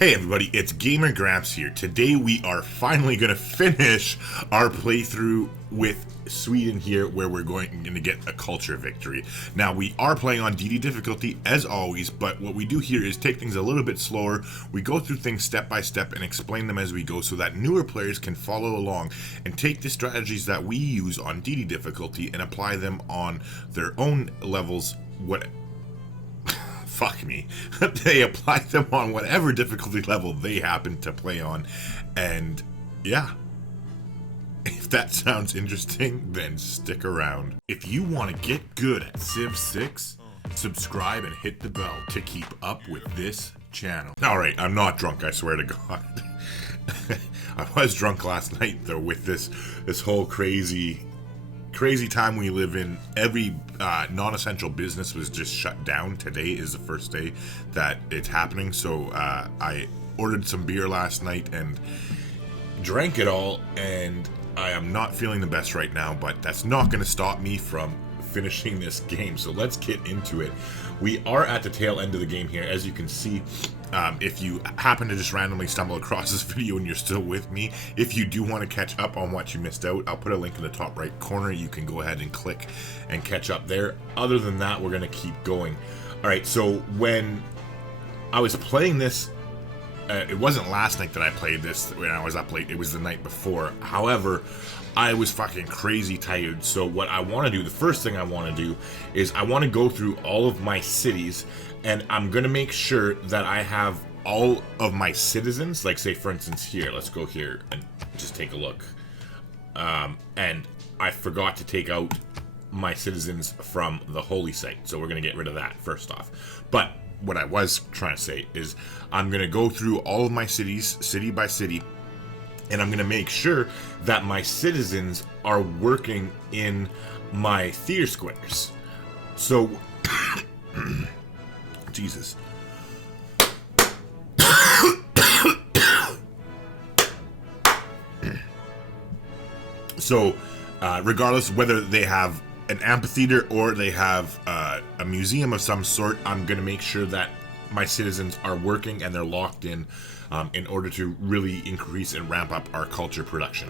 Hey everybody, it's Gamer Grampz here. Today we are finally going to finish our playthrough with Sweden here, where we're going to get a culture victory. Now, we are playing on DD difficulty as always, but what we do here is take things a little bit slower. We go through things step by step and explain them as we go so that newer players can follow along and take the strategies that we use on DD difficulty and apply them on their own levels. Fuck me. They apply them on whatever difficulty level they happen to play on. And yeah, if that sounds interesting, then stick around. If you want to get good at Civ 6, subscribe and hit the bell to keep up with this channel. Alright, I'm not drunk, I swear to God. I was drunk last night though with this whole crazy time we live in. Every non-essential business was just shut down. Today is the first day that it's happening, so I ordered some beer last night and drank it all, and I am not feeling the best right now, but that's not going to stop me from finishing this game, so let's get into it. We are at the tail end of the game here, as you can see. If you happen to just randomly stumble across this video and you're still with me, if you do want to catch up on what you missed out, I'll put a link in the top right corner. You can go ahead and click and catch up there. Other than that, we're going to keep going. Alright, so when I was playing this, it wasn't last night that I played this when I was up late, it was the night before. However, I was fucking crazy tired, so what I want to do, the first thing I want to do, is I want to go through all of my cities, and I'm going to make sure that I have all of my citizens, like say for instance here, let's go here and just take a look. And I forgot to take out my citizens from the holy site, so we're going to get rid of that first off. But what I was trying to say is I'm going to go through all of my cities, city by city, and I'm going to make sure that my citizens are working in my theater squares. So, Jesus. So, regardless whether they have an amphitheater or they have a museum of some sort, I'm going to make sure that my citizens are working and they're locked in order to really increase and ramp up our culture production.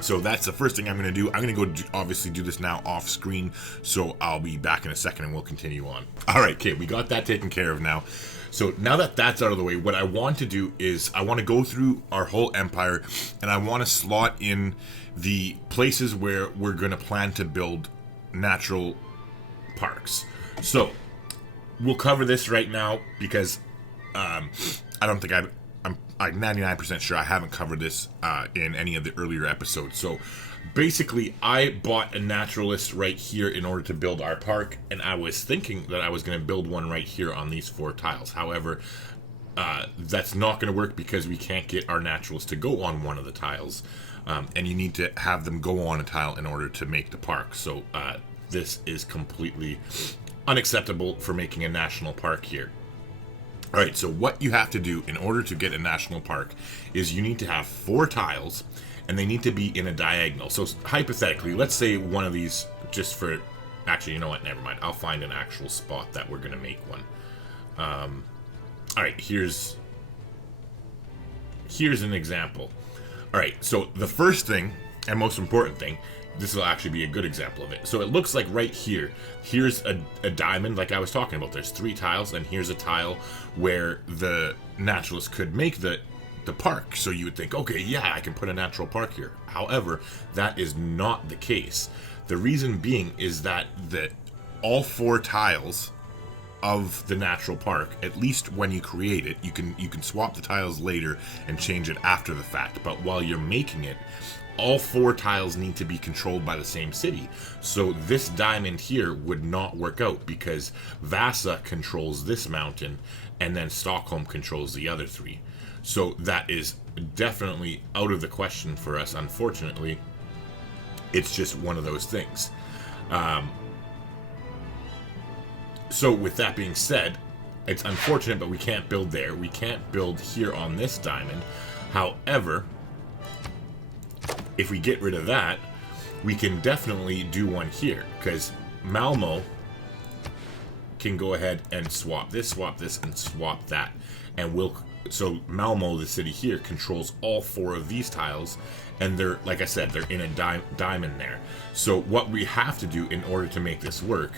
So that's the first thing I'm going to do. I'm going to go obviously do this now off screen, so I'll be back in a second and we'll continue on. Alright, okay, we got that taken care of now. So now that that's out of the way, what I want to do is I want to go through our whole empire and I want to slot in the places where we're going to plan to build natural parks. So we'll cover this right now because I don't think I'm 99% sure I haven't covered this in any of the earlier episodes. So basically, I bought a naturalist right here in order to build our park, and I was thinking that I was going to build one right here on these 4 tiles. However, that's not going to work because we can't get our naturalist to go on one of the tiles, and you need to have them go on a tile in order to make the park. So this is completely unacceptable for making a national park here. Alright, so what you have to do in order to get a national park is you need to have 4 tiles, and they need to be in a diagonal. So hypothetically, let's say one of these, just for, actually, you know what, never mind. I'll find an actual spot that we're going to make one. Alright, here's an example. Alright, so the first thing, and most important thing, this will actually be a good example of it. So it looks like right here, here's a diamond like I was talking about. There's 3 tiles, and here's a tile where the naturalist could make the park. So you would think, okay, yeah, I can put a natural park here. However, that is not the case. The reason being is that all 4 tiles of the natural park, at least when you create it, you can swap the tiles later and change it after the fact. But while you're making it, all 4 tiles need to be controlled by the same city. So this diamond here would not work out because Vasa controls this mountain and then Stockholm controls the other 3. So that is definitely out of the question for us, unfortunately. It's just one of those things. So with that being said, it's unfortunate, but we can't build there. We can't build here on this diamond. However, if we get rid of that, we can definitely do one here, because Malmo can go ahead and swap this, and swap that, and we'll So Malmo, the city here, controls all 4 of these tiles, and they're, like I said, they're in a diamond there. So what we have to do in order to make this work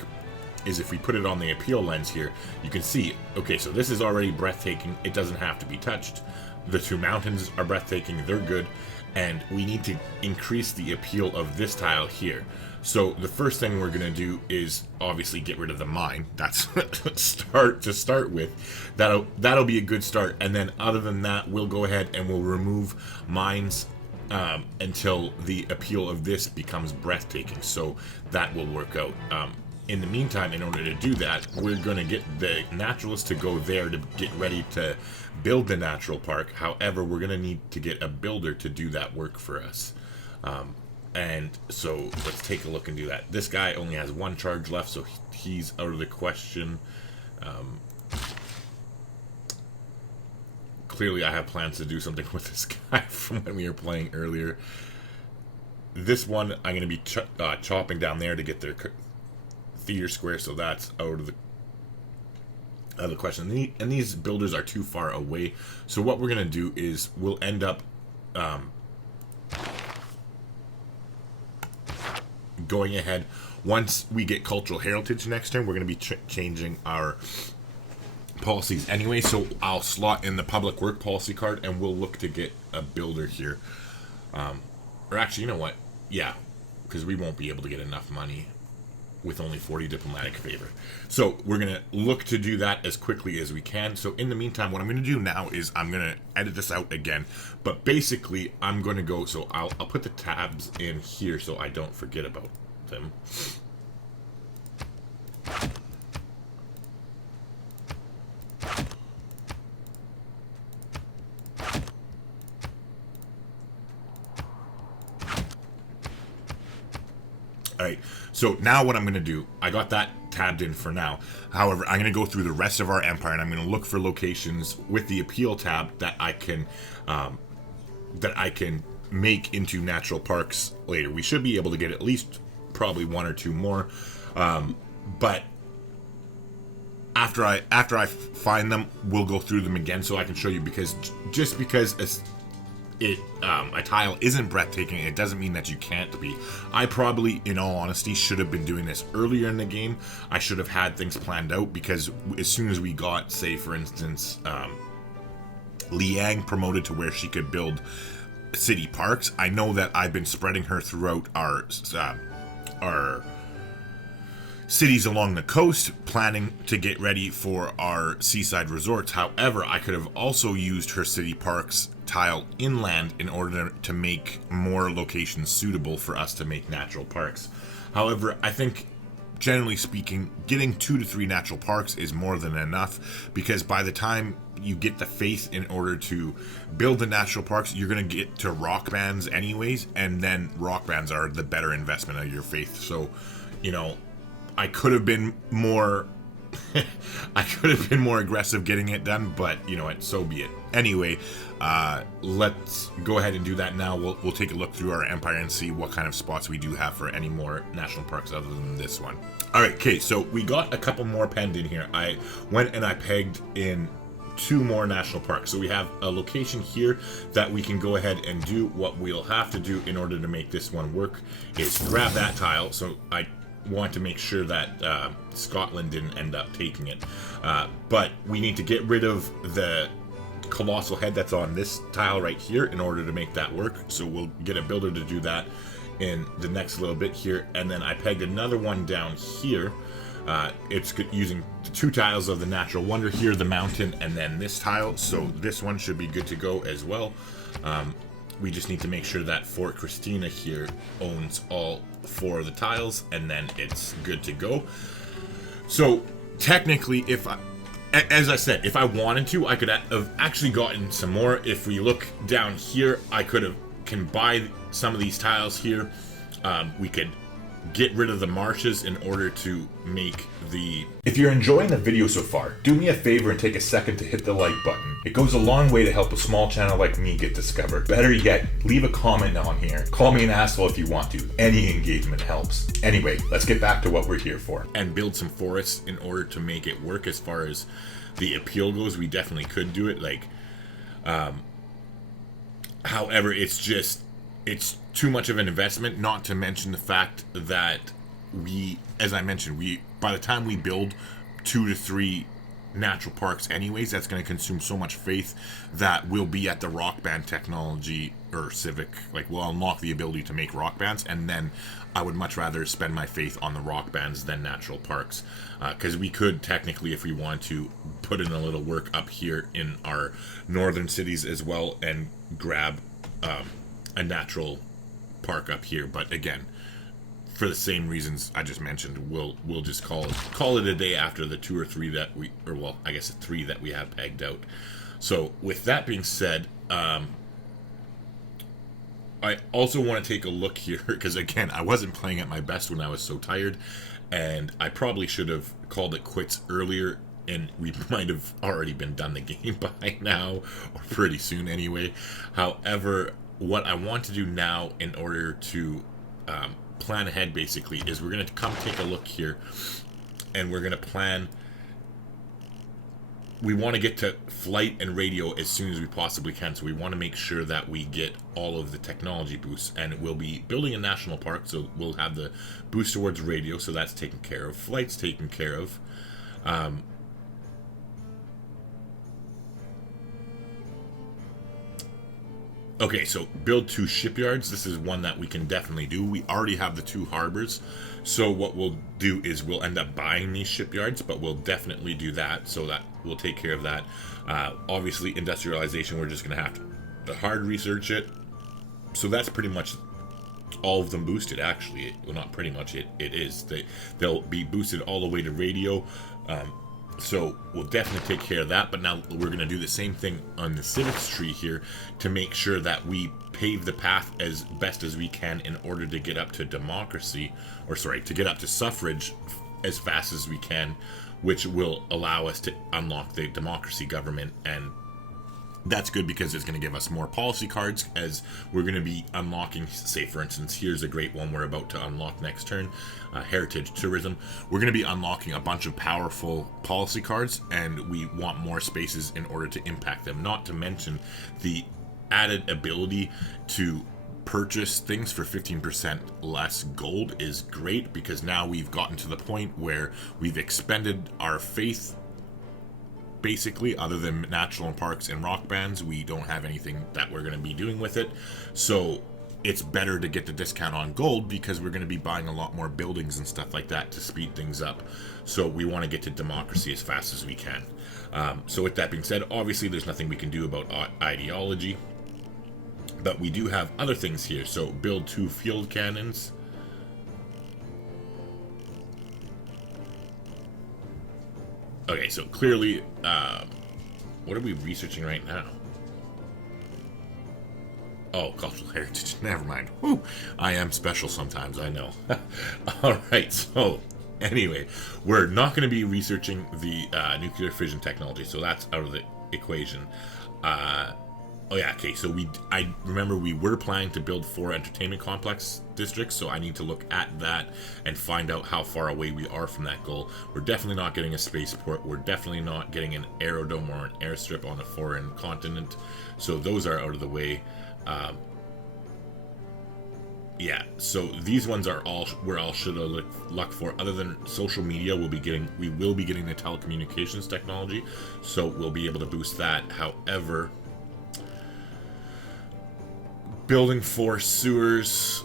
is, if we put it on the appeal lens here, you can see, okay, so this is already breathtaking. It doesn't have to be touched. The 2 mountains are breathtaking. They're good. And we need to increase the appeal of this tile here. So the first thing we're going to do is obviously get rid of the mine. That's to start with. That'll be a good start. And then other than that, we'll go ahead and we'll remove mines until the appeal of this becomes breathtaking. So that will work out. In the meantime, in order to do that, we're going to get the naturalists to go there to get ready to build the natural park. However, we're going to need to get a builder to do that work for us. And so let's take a look and do that. This guy only has 1 charge left, so he's out of the question. Clearly, I have plans to do something with this guy from when we were playing earlier. This one, I'm going to be chopping down there to get their theater square, so that's out of the question. And these builders are too far away, so what we're going to do is we'll end up going ahead. Once we get cultural heritage next turn, we're going to be changing our policies anyway, so I'll slot in the public work policy card and we'll look to get a builder here. Or actually, you know what? Yeah, because we won't be able to get enough money with only 40 diplomatic favor. So we're going to look to do that as quickly as we can. So in the meantime, what I'm going to do now is I'm going to edit this out again. But basically, I'm going to go, so I'll put the tabs in here so I don't forget about them. Alright, so now what I'm going to do, I got that tabbed in for now. However, I'm going to go through the rest of our empire and I'm going to look for locations with the appeal tab that I can make into natural parks later. We should be able to get at least probably 1 or 2 more, but after I find them, we'll go through them again so I can show you, because just because a tile isn't breathtaking, it doesn't mean that you can't be. I probably, in all honesty, should have been doing this earlier in the game. I should have had things planned out, because as soon as we got, say for instance, Liang promoted to where she could build city parks, I know that I've been spreading her throughout our cities along the coast, planning to get ready for our seaside resorts. However, I could have also used her city parks tile inland in order to make more locations suitable for us to make natural parks. However, I think generally speaking, getting 2 to 3 natural parks is more than enough, because by the time you get the faith in order to build the natural parks, you're going to get to rock bands anyways, and then rock bands are the better investment of your faith. So, you know, I could have been more aggressive getting it done, but you know what, so be it. Anyway, let's go ahead and do that now. We'll take a look through our empire and see what kind of spots we do have for any more national parks other than this one. Alright, okay, so we got a couple more penned in here. I went and I pegged in 2 more national parks. So we have a location here that we can go ahead and do. What we'll have to do in order to make this one work is grab that tile. So I want to make sure that Scotland didn't end up taking it. But we need to get rid of the colossal head that's on this tile right here in order to make that work. So we'll get a builder to do that in the next little bit here. And then I pegged another one down here. It's using the 2 tiles of the natural wonder here, the mountain, and then this tile. So this one should be good to go as well. We just need to make sure that Fort Christina here owns all 4 of the tiles, and then it's good to go. So technically, as I said, if I wanted to, I could have actually gotten some more. If we look down here, I can buy some of these tiles here. We could get rid of the marshes in order to make the... If you're enjoying the video so far, do me a favor and take a second to hit the like button. It goes a long way to help a small channel like me get discovered. Better yet, leave a comment on here. Call me an asshole if you want to. Any engagement helps. Anyway, let's get back to what we're here for. And build some forests in order to make it work. As far as the appeal goes, we definitely could do it. Like, However, it's too much of an investment, not to mention the fact that as I mentioned, by the time we build 2 to 3 natural parks anyways, that's going to consume so much faith that we'll be at the rock band technology or civic, like we'll unlock the ability to make rock bands, and then I would much rather spend my faith on the rock bands than natural parks, because we could technically, if we want to, put in a little work up here in our northern cities as well and grab a natural park up here. But again, for the same reasons I just mentioned, we'll just call it a day after the 2 or 3 that we, or well, I guess 3 that we have pegged out. So with that being said, I also want to take a look here, because again, I wasn't playing at my best when I was so tired, and I probably should have called it quits earlier, and we might have already been done the game by now, or pretty soon anyway. However, what I want to do now in order to plan ahead basically is we're going to come take a look here, and we're going to plan. We want to get to flight and radio as soon as we possibly can, so we want to make sure that we get all of the technology boosts, and we'll be building a national park, so we'll have the boost towards radio, so that's taken care of. Flight's taken care of. Okay, so build 2 shipyards. This is one that we can definitely do. We already have the 2 harbors. So what we'll do is we'll end up buying these shipyards, but we'll definitely do that. So that we'll take care of that. Obviously, industrialization, we're just going to have to hard research it. So that's pretty much all of them boosted, actually. Well, not pretty much, it is. They'll be boosted all the way to radio. So we'll definitely take care of that, but now we're going to do the same thing on the civics tree here to make sure that we pave the path as best as we can in order to get up to democracy, or sorry, to get up to suffrage as fast as we can, which will allow us to unlock the democracy government. And that's good because it's going to give us more policy cards as we're going to be unlocking, say for instance, here's a great one we're about to unlock next turn, heritage tourism. We're going to be unlocking a bunch of powerful policy cards, and we want more spaces in order to impact them, not to mention the added ability to purchase things for 15% less gold is great, because now we've gotten to the point where we've expended our faith. Basically, other than natural parks and rock bands, we don't have anything that we're going to be doing with it. So it's better to get the discount on gold, because we're going to be buying a lot more buildings and stuff like that to speed things up. So we want to get to democracy as fast as we can. So with that being said, obviously there's nothing we can do about ideology, but we do have other things here. So build 2 field cannons. Okay, so clearly, what are we researching right now? Oh, cultural heritage. Never mind. Whew. I am special sometimes, I know. Alright, so, anyway, we're not going to be researching the nuclear fission technology, so that's out of the equation. Oh yeah, okay, so I remember we were planning to build 4 entertainment complex districts, so I need to look at that and find out how far away we are from that goal. We're definitely not getting a spaceport, we're definitely not getting an aerodrome or an airstrip on a foreign continent, so those are out of the way. Yeah, so these ones are all we're all should have looked for. Other than social media, we will be getting the telecommunications technology, so we'll be able to boost that. However, building 4 sewers.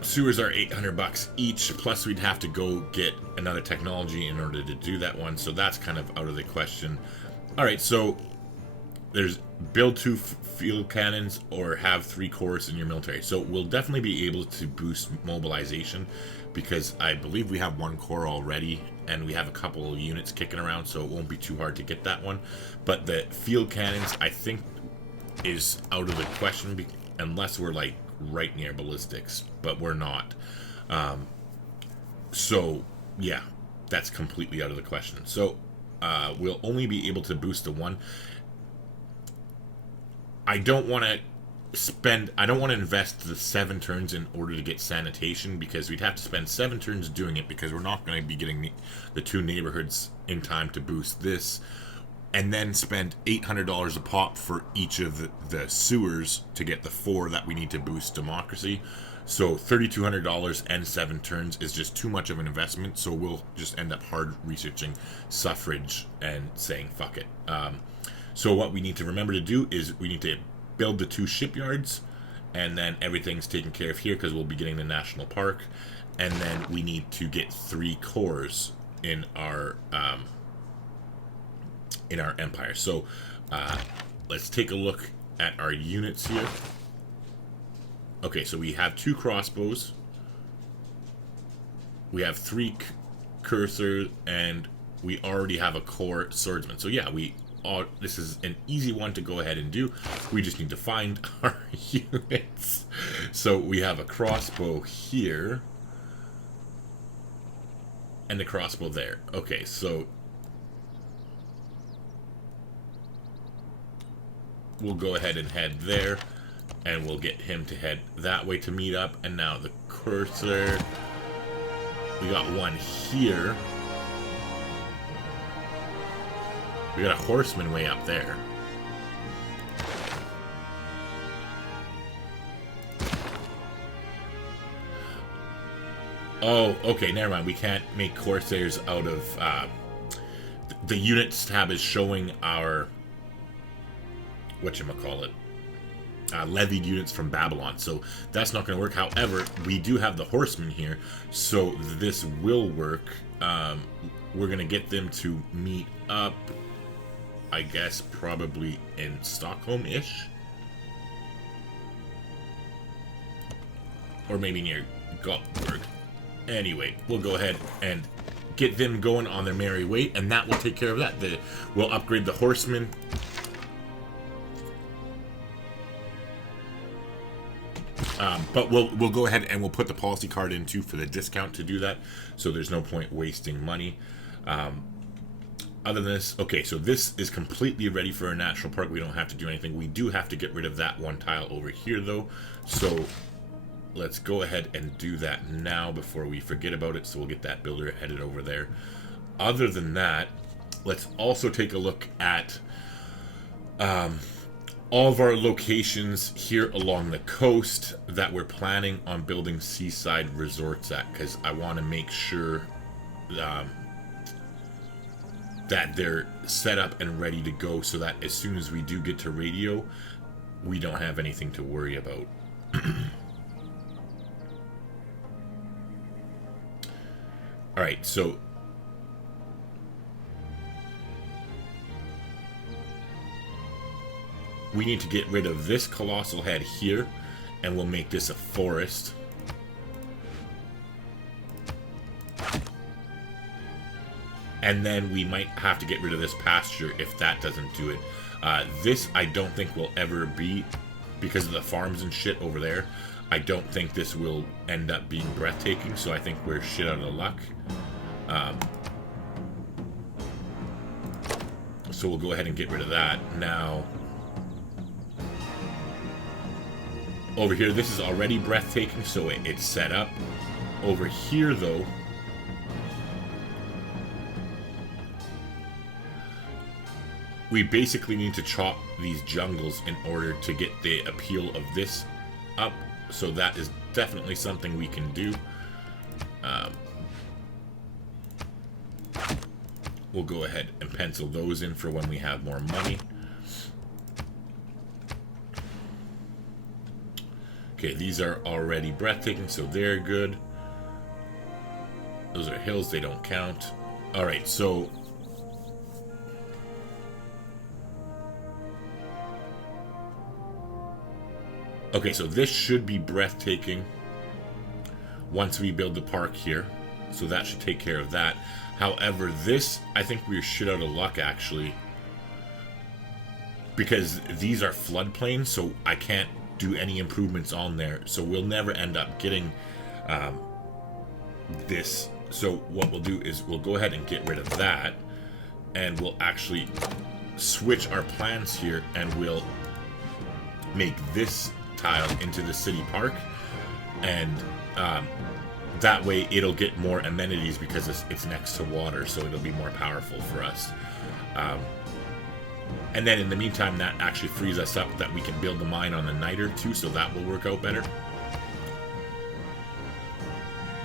Sewers are $800 each, plus we'd have to go get another technology in order to do that one, so that's kind of out of the question. Alright, so there's build 2 field cannons or have 3 cores in your military. So we'll definitely be able to boost mobilization, because I believe we have 1 core already, and we have a couple of units kicking around, so it won't be too hard to get that one. But the field cannons, I think, is out of the question, unless we're like right near ballistics, but we're not. So yeah, that's completely out of the question. So we'll only be able to boost the 1. I don't want to invest the 7 turns in order to get sanitation, because we'd have to spend 7 turns doing it, because we're not going to be getting the 2 neighborhoods in time to boost this. and then spend $800 a pop for each of the sewers to get the 4 that we need to boost democracy. So $3,200 and 7 turns is just too much of an investment, so we'll just end up hard researching suffrage and saying fuck it. So what we need to remember to do is we need to build the 2 shipyards, and then everything's taken care of here because we'll be getting the national park, and then we need to get 3 cores in our empire. So let's take a look at our units here. Okay, so we have 2 crossbows, we have 3 cursors, and we already have a core swordsman. So yeah, this is an easy one to go ahead and do. We just need to find our units. So we have a crossbow here and a crossbow there. Okay, so we'll go ahead and head there, and we'll get him to head that way to meet up. And now the cursor, we got one here. We got a horseman way up there. Oh, okay, never mind. We can't make Corsairs out of... the units tab is showing our... whatchamacallit? Levied units from Babylon. So that's not going to work. However, we do have the horsemen here, so this will work. We're going to get them to meet up, I guess, probably in Stockholm-ish. Or maybe near Gothenburg. Anyway, we'll go ahead and get them going on their merry way, and that will take care of that. We'll upgrade the horsemen. But we'll go ahead and we'll put the policy card in too for the discount to do that, so there's no point wasting money. Other than this, okay, so this is completely ready for a national park. We don't have to do anything. We do have to get rid of that one tile over here though, so let's go ahead and do that now before we forget about it. So we'll get that builder headed over there. Other than that, let's also take a look at all of our locations here along the coast that we're planning on building seaside resorts at, because I want to make sure that they're set up and ready to go, so that as soon as we do get to radio, we don't have anything to worry about. Alright, so we need to get rid of this colossal head here, and we'll make this a forest. And then we might have to get rid of this pasture if that doesn't do it. This I don't think will ever be, because of the farms and shit over there, I don't think this will end up being breathtaking, so I think we're shit out of luck. So we'll go ahead and get rid of that. Now, over here, this is already breathtaking, so it's set up. Over here, though, we basically need to chop these jungles in order to get the appeal of this up. So that is definitely something we can do. We'll go ahead and pencil those in for when we have more money. Okay, these are already breathtaking, so they're good. Those are hills, they don't count. Alright, so okay, so this should be breathtaking once we build the park here. So that should take care of that. However, this, I think we're shit out of luck, actually. Because these are floodplains, so I can't do any improvements on there. So we'll never end up getting this. So what we'll do is we'll go ahead and get rid of that. And we'll actually switch our plans here, and we'll make this tile into the city park, and that way it'll get more amenities because it's next to water, so it'll be more powerful for us. And then in the meantime, that actually frees us up that we can build the mine on the niter too, so that will work out better.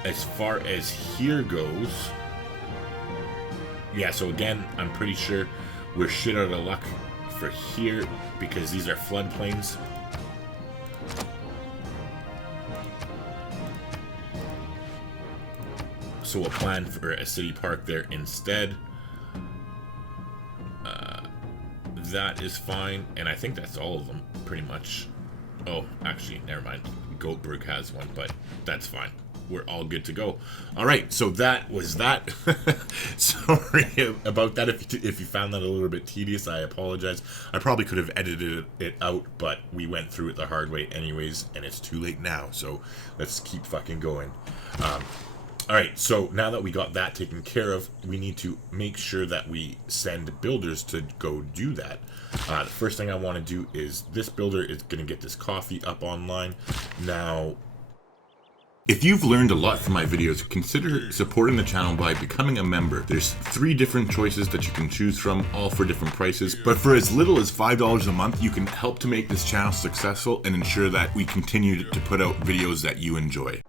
As far as here goes, yeah, so again, I'm pretty sure we're shit out of luck for here because these are floodplains. So we'll plan for a city park there instead. That is fine, and I think that's all of them, pretty much. Oh, actually, never mind. Goatbrook has one, but that's fine. We're all good to go. All right, so that was that. Sorry about that. If you found that a little bit tedious, I apologize. I probably could have edited it out, but we went through it the hard way anyways, and it's too late now, so let's keep fucking going. Alright, so now that we got that taken care of, we need to make sure that we send builders to go do that. The first thing I want to do is this builder is going to get this coffee up online. Now, if you've learned a lot from my videos, consider supporting the channel by becoming a member. There's 3 different choices that you can choose from, all for different prices. But for as little as $5 a month, you can help to make this channel successful and ensure that we continue to put out videos that you enjoy.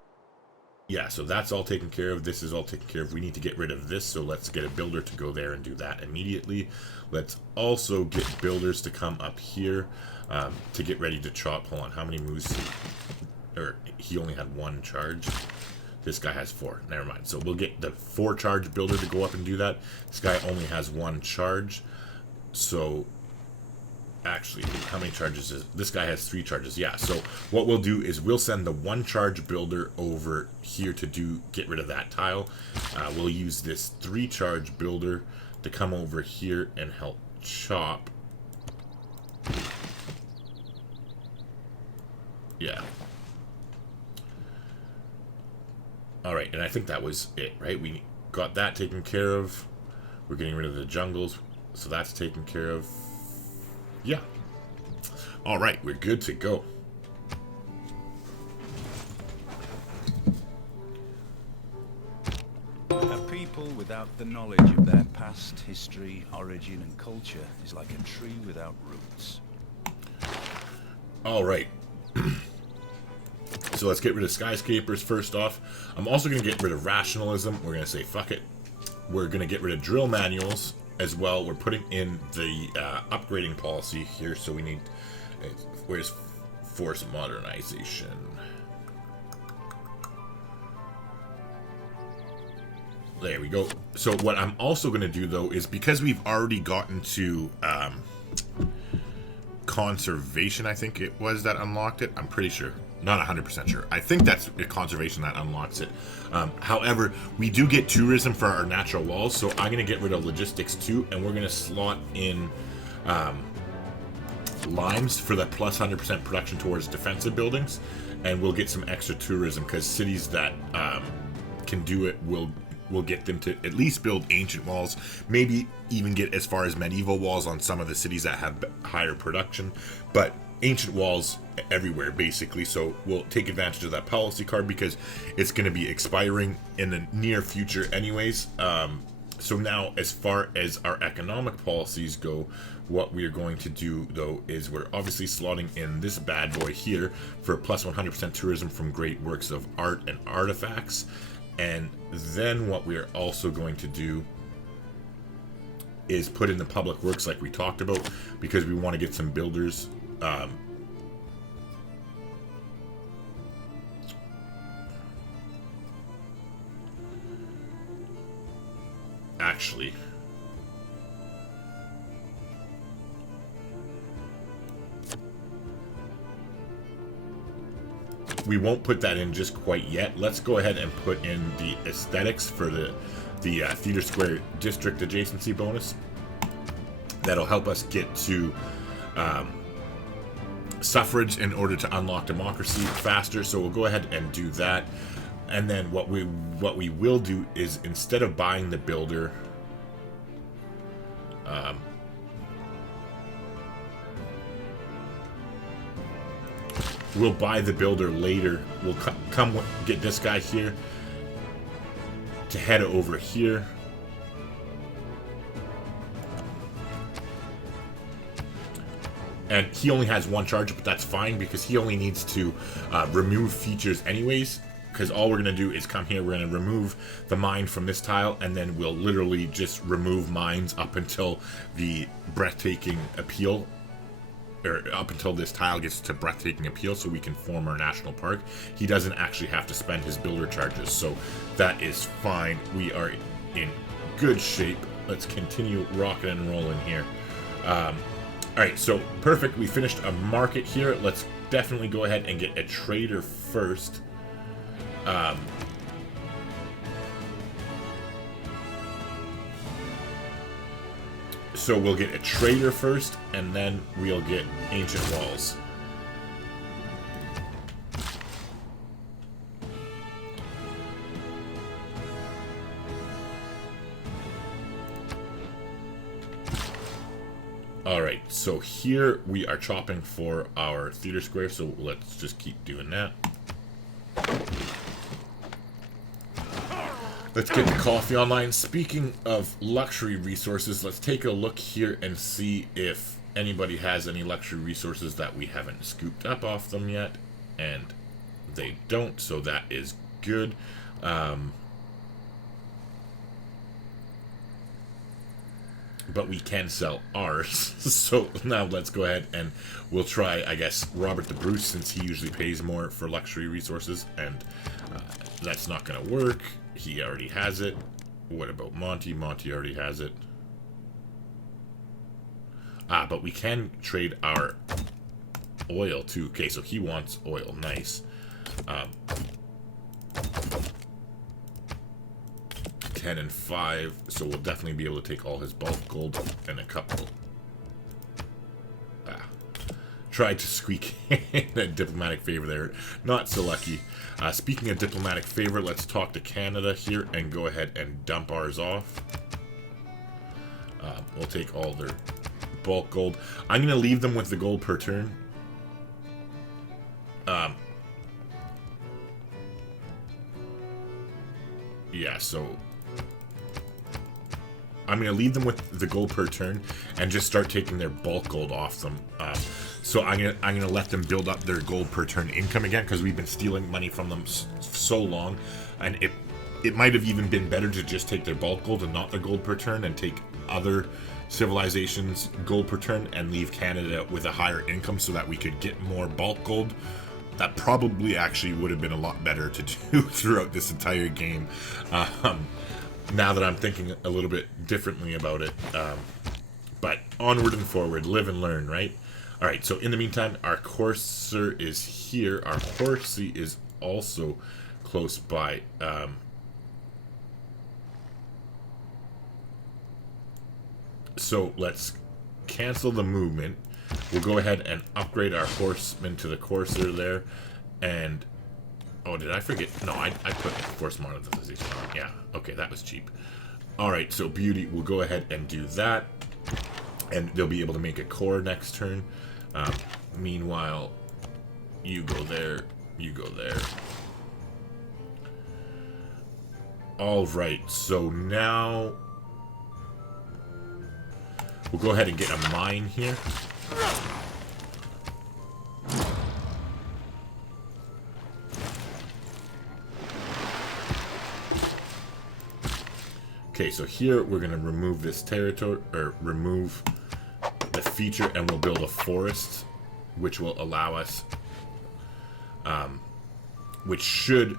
Yeah, so that's all taken care of. This is all taken care of. We need to get rid of this, so let's get a builder to go there and do that immediately. Let's also get builders to come up here to get ready to chop. Hold on, how many moves? Or he only had 1 charge. This guy has 4. Never mind. So we'll get the 4 charge builder to go up and do that. This guy only has 1 charge. So actually, how many charges is this guy? Has 3 charges. Yeah, so what we'll do is we'll send the 1 charge builder over here to get rid of that tile. We'll use this 3 charge builder to come over here and help chop. Yeah. Alright, and I think that was it, right? We got that taken care of. We're getting rid of the jungles, so that's taken care of. Yeah. Alright, we're good to go. A people without the knowledge of their past, history, origin, and culture is like a tree without roots. Alright. So let's get rid of skyscrapers first off. I'm also going to get rid of rationalism. We're going to say fuck it. We're going to get rid of drill manuals as well. We're putting in the upgrading policy here, so we need... Where's force modernization? There we go. So what I'm also going to do, though, is because we've already gotten to conservation, I think it was that unlocked it. I'm pretty sure. Not 100% sure. I think that's conservation that unlocks it. However, we do get tourism for our natural walls, so I'm going to get rid of logistics too, and we're going to slot in limes for the plus 100% production towards defensive buildings, and we'll get some extra tourism because cities that can do it will get them to at least build ancient walls, maybe even get as far as medieval walls on some of the cities that have higher production, but ancient walls everywhere basically. So we'll take advantage of that policy card because it's going to be expiring in the near future anyways. So now as far as our economic policies go, what we are going to do though is we're obviously slotting in this bad boy here for plus 100% tourism from great works of art and artifacts. And then what we're also going to do is put in the public works like we talked about, because we want to get some builders actually we won't put that in just quite yet. Let's go ahead and put in the aesthetics for the Theater Square District adjacency bonus. That'll help us get to suffrage in order to unlock democracy faster. So we'll go ahead and do that. And then what we will do is, instead of buying the builder, we'll buy the builder later. We'll come get this guy here to head over here. And he only has one charge, but that's fine because he only needs to remove features anyways. Because all we're going to do is come here, we're going to remove the mine from this tile, and then we'll literally just remove mines up until the breathtaking appeal, or up until this tile gets to breathtaking appeal so we can form our national park. He doesn't actually have to spend his builder charges, so that is fine. We are in good shape. Let's continue rocking and rolling here. Alright, so perfect. We finished a market here. Let's definitely go ahead and get a trader first. So we'll get a trader first, and then we'll get ancient walls. Alright, so here we are chopping for our theater square, so let's just keep doing that. Let's get the coffee online. Speaking of luxury resources, let's take a look here and see if anybody has any luxury resources that we haven't scooped up off them yet. And they don't, so that is good. But we can sell ours. So now let's go ahead and we'll try, I guess, Robert the Bruce, since he usually pays more for luxury resources. And that's not going to work. He already has it. What about Monty? Monty already has it. But we can trade our oil too. Okay, so he wants oil. Nice. 10 and 5. So we'll definitely be able to take all his bulk gold and a couple. Tried to squeak in a diplomatic favor there. Not so lucky. Speaking of diplomatic favor, let's talk to Canada here and go ahead and dump ours off. We'll take all their bulk gold. I'm going to leave them with the gold per turn. Yeah, so I'm going to leave them with the gold per turn and just start taking their bulk gold off them. So I'm gonna let them build up their gold per turn income again, because we've been stealing money from them so long, and it might have even been better to just take their bulk gold and not their gold per turn, and take other civilizations gold per turn and leave Canada with a higher income so that we could get more bulk gold. That probably actually would have been a lot better to do throughout this entire game. Now that I'm thinking a little bit differently about it, but onward and forward, live and learn, right? Alright, so in the meantime, our courser is here. Our horsey is also close by. So let's cancel the movement. We'll go ahead and upgrade our horseman to the courser there. And, oh, did I forget? No, I put force monetization on. Yeah, okay, that was cheap. Alright, so beauty, we'll go ahead and do that. And they'll be able to make a core next turn. Meanwhile, you go there, you go there. Alright, so now we'll go ahead and get a mine here. Okay, so here we're going to remove this territory, or remove the feature, and we'll build a forest, which will allow us, which should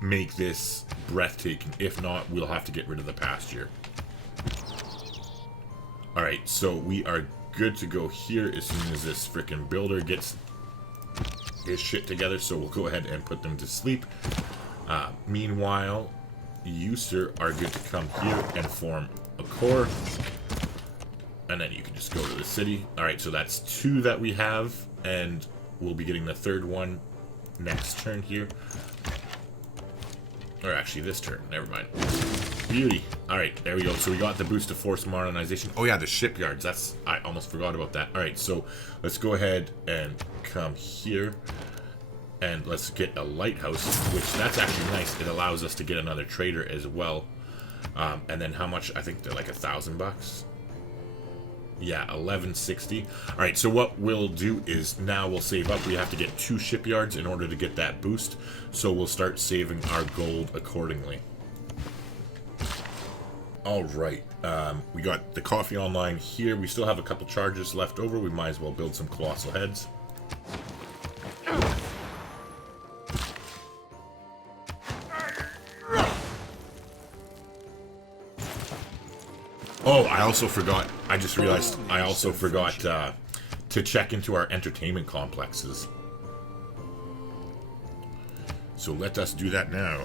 make this breathtaking. If not, we'll have to get rid of the pasture. Alright, so we are good to go here as soon as this frickin' builder gets his shit together, so we'll go ahead and put them to sleep. Meanwhile, you, sir, are good to come here and form a core. And then you can just go to the city. Alright, so that's 2 that we have, and we'll be getting the 3rd one next turn here. Or actually this turn, never mind. Beauty. Alright, there we go. So we got the boost of force modernization. Oh yeah, the shipyards. I almost forgot about that. Alright, so let's go ahead and come here. And let's get a lighthouse, which that's actually nice. It allows us to get another trader as well. And then how much? I think they're like $1,000. Yeah, 1160. All right, so what we'll do is now we'll save up. We have to get 2 shipyards in order to get that boost. So we'll start saving our gold accordingly. All right, we got the coffee online here. We still have a couple charges left over. We might as well build some colossal heads. Oh, I also forgot. I just realized I also forgot to check into our entertainment complexes. So let us do that now.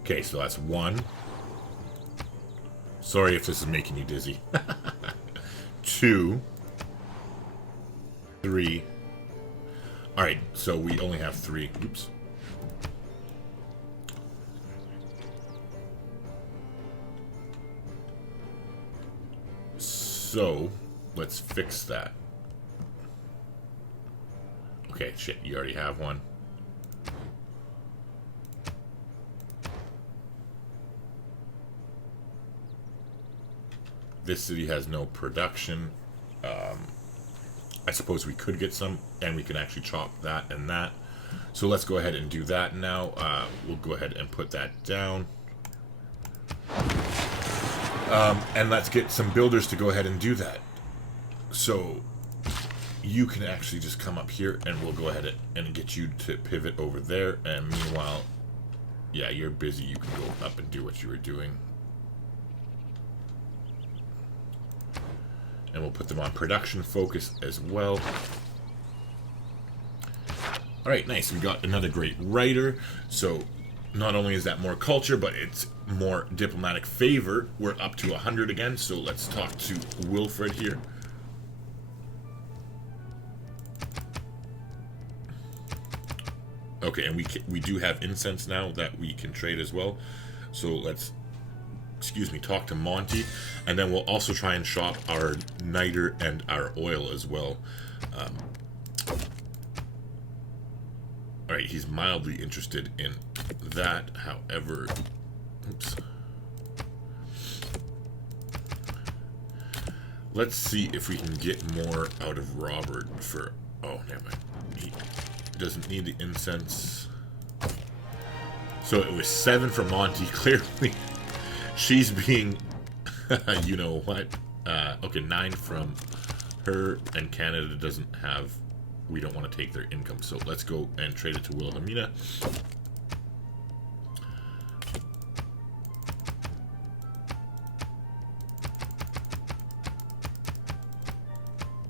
Okay, so that's 1. Sorry if this is making you dizzy. 2. 3. Alright, so we only have 3. Oops. So, let's fix that. Okay, shit, you already have one. This city has no production. I suppose we could get some, and we can actually chop that and that. So let's go ahead and do that now. We'll go ahead and put that down. And let's get some builders to go ahead and do that. So you can actually just come up here, and we'll go ahead and get you to pivot over there. And meanwhile, yeah, you're busy. You can go up and do what you were doing. And we'll put them on production focus as well. Alright, nice. We got another great writer. So not only is that more culture, but it's more diplomatic favor. We're up to 100 again. So let's talk to Wilfred here. Okay, and we do have incense now that we can trade as well. So let's... talk to Monty, and then we'll also try and shop our niter and our oil as well. Alright, he's mildly interested in that, however... Oops. Let's see if we can get more out of Robert for... Oh, never mind. He doesn't need the incense. So it was 7 for Monty, clearly. She's being, you know what? Okay, 9 from her, and Canada doesn't have, we don't want to take their income, so let's go and trade it to Wilhelmina.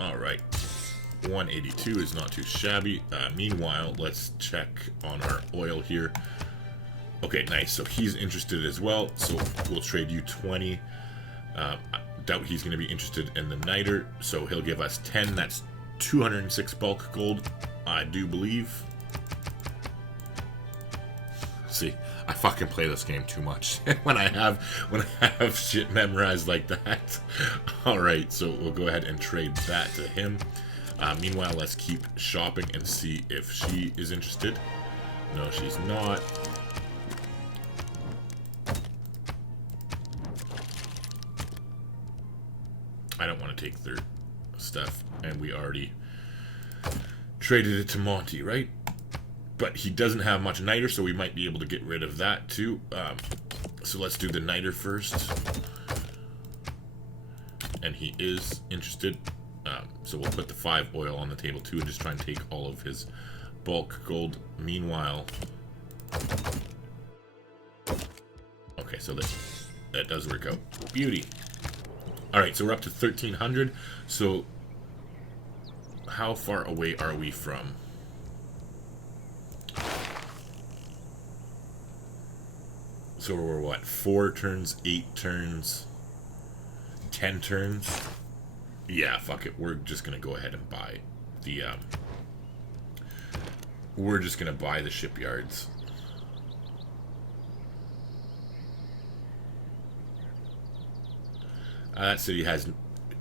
Alright, 182 is not too shabby. Meanwhile, let's check on our oil here. Okay, nice. So he's interested as well. So we'll trade you 20. I doubt he's going to be interested in the niter. So he'll give us 10. That's 206 bulk gold, I do believe. See, I fucking play this game too much when I have shit memorized like that. All right, so we'll go ahead and trade that to him. Meanwhile, let's keep shopping and see if she is interested. No, she's not. I don't want to take their stuff, and we already traded it to Monty, right? But he doesn't have much niter, so we might be able to get rid of that too. So let's do the niter first. And he is interested. So we'll put the 5 oil on the table too and just try and take all of his bulk gold. Meanwhile... Okay, so that does work out. Beauty. Alright, so we're up to 1,300. So, how far away are we from? So we're what? 4 turns, 8 turns, 10 turns? Yeah, fuck it. We're just gonna go ahead and buy the, we're just gonna buy the shipyards. That city has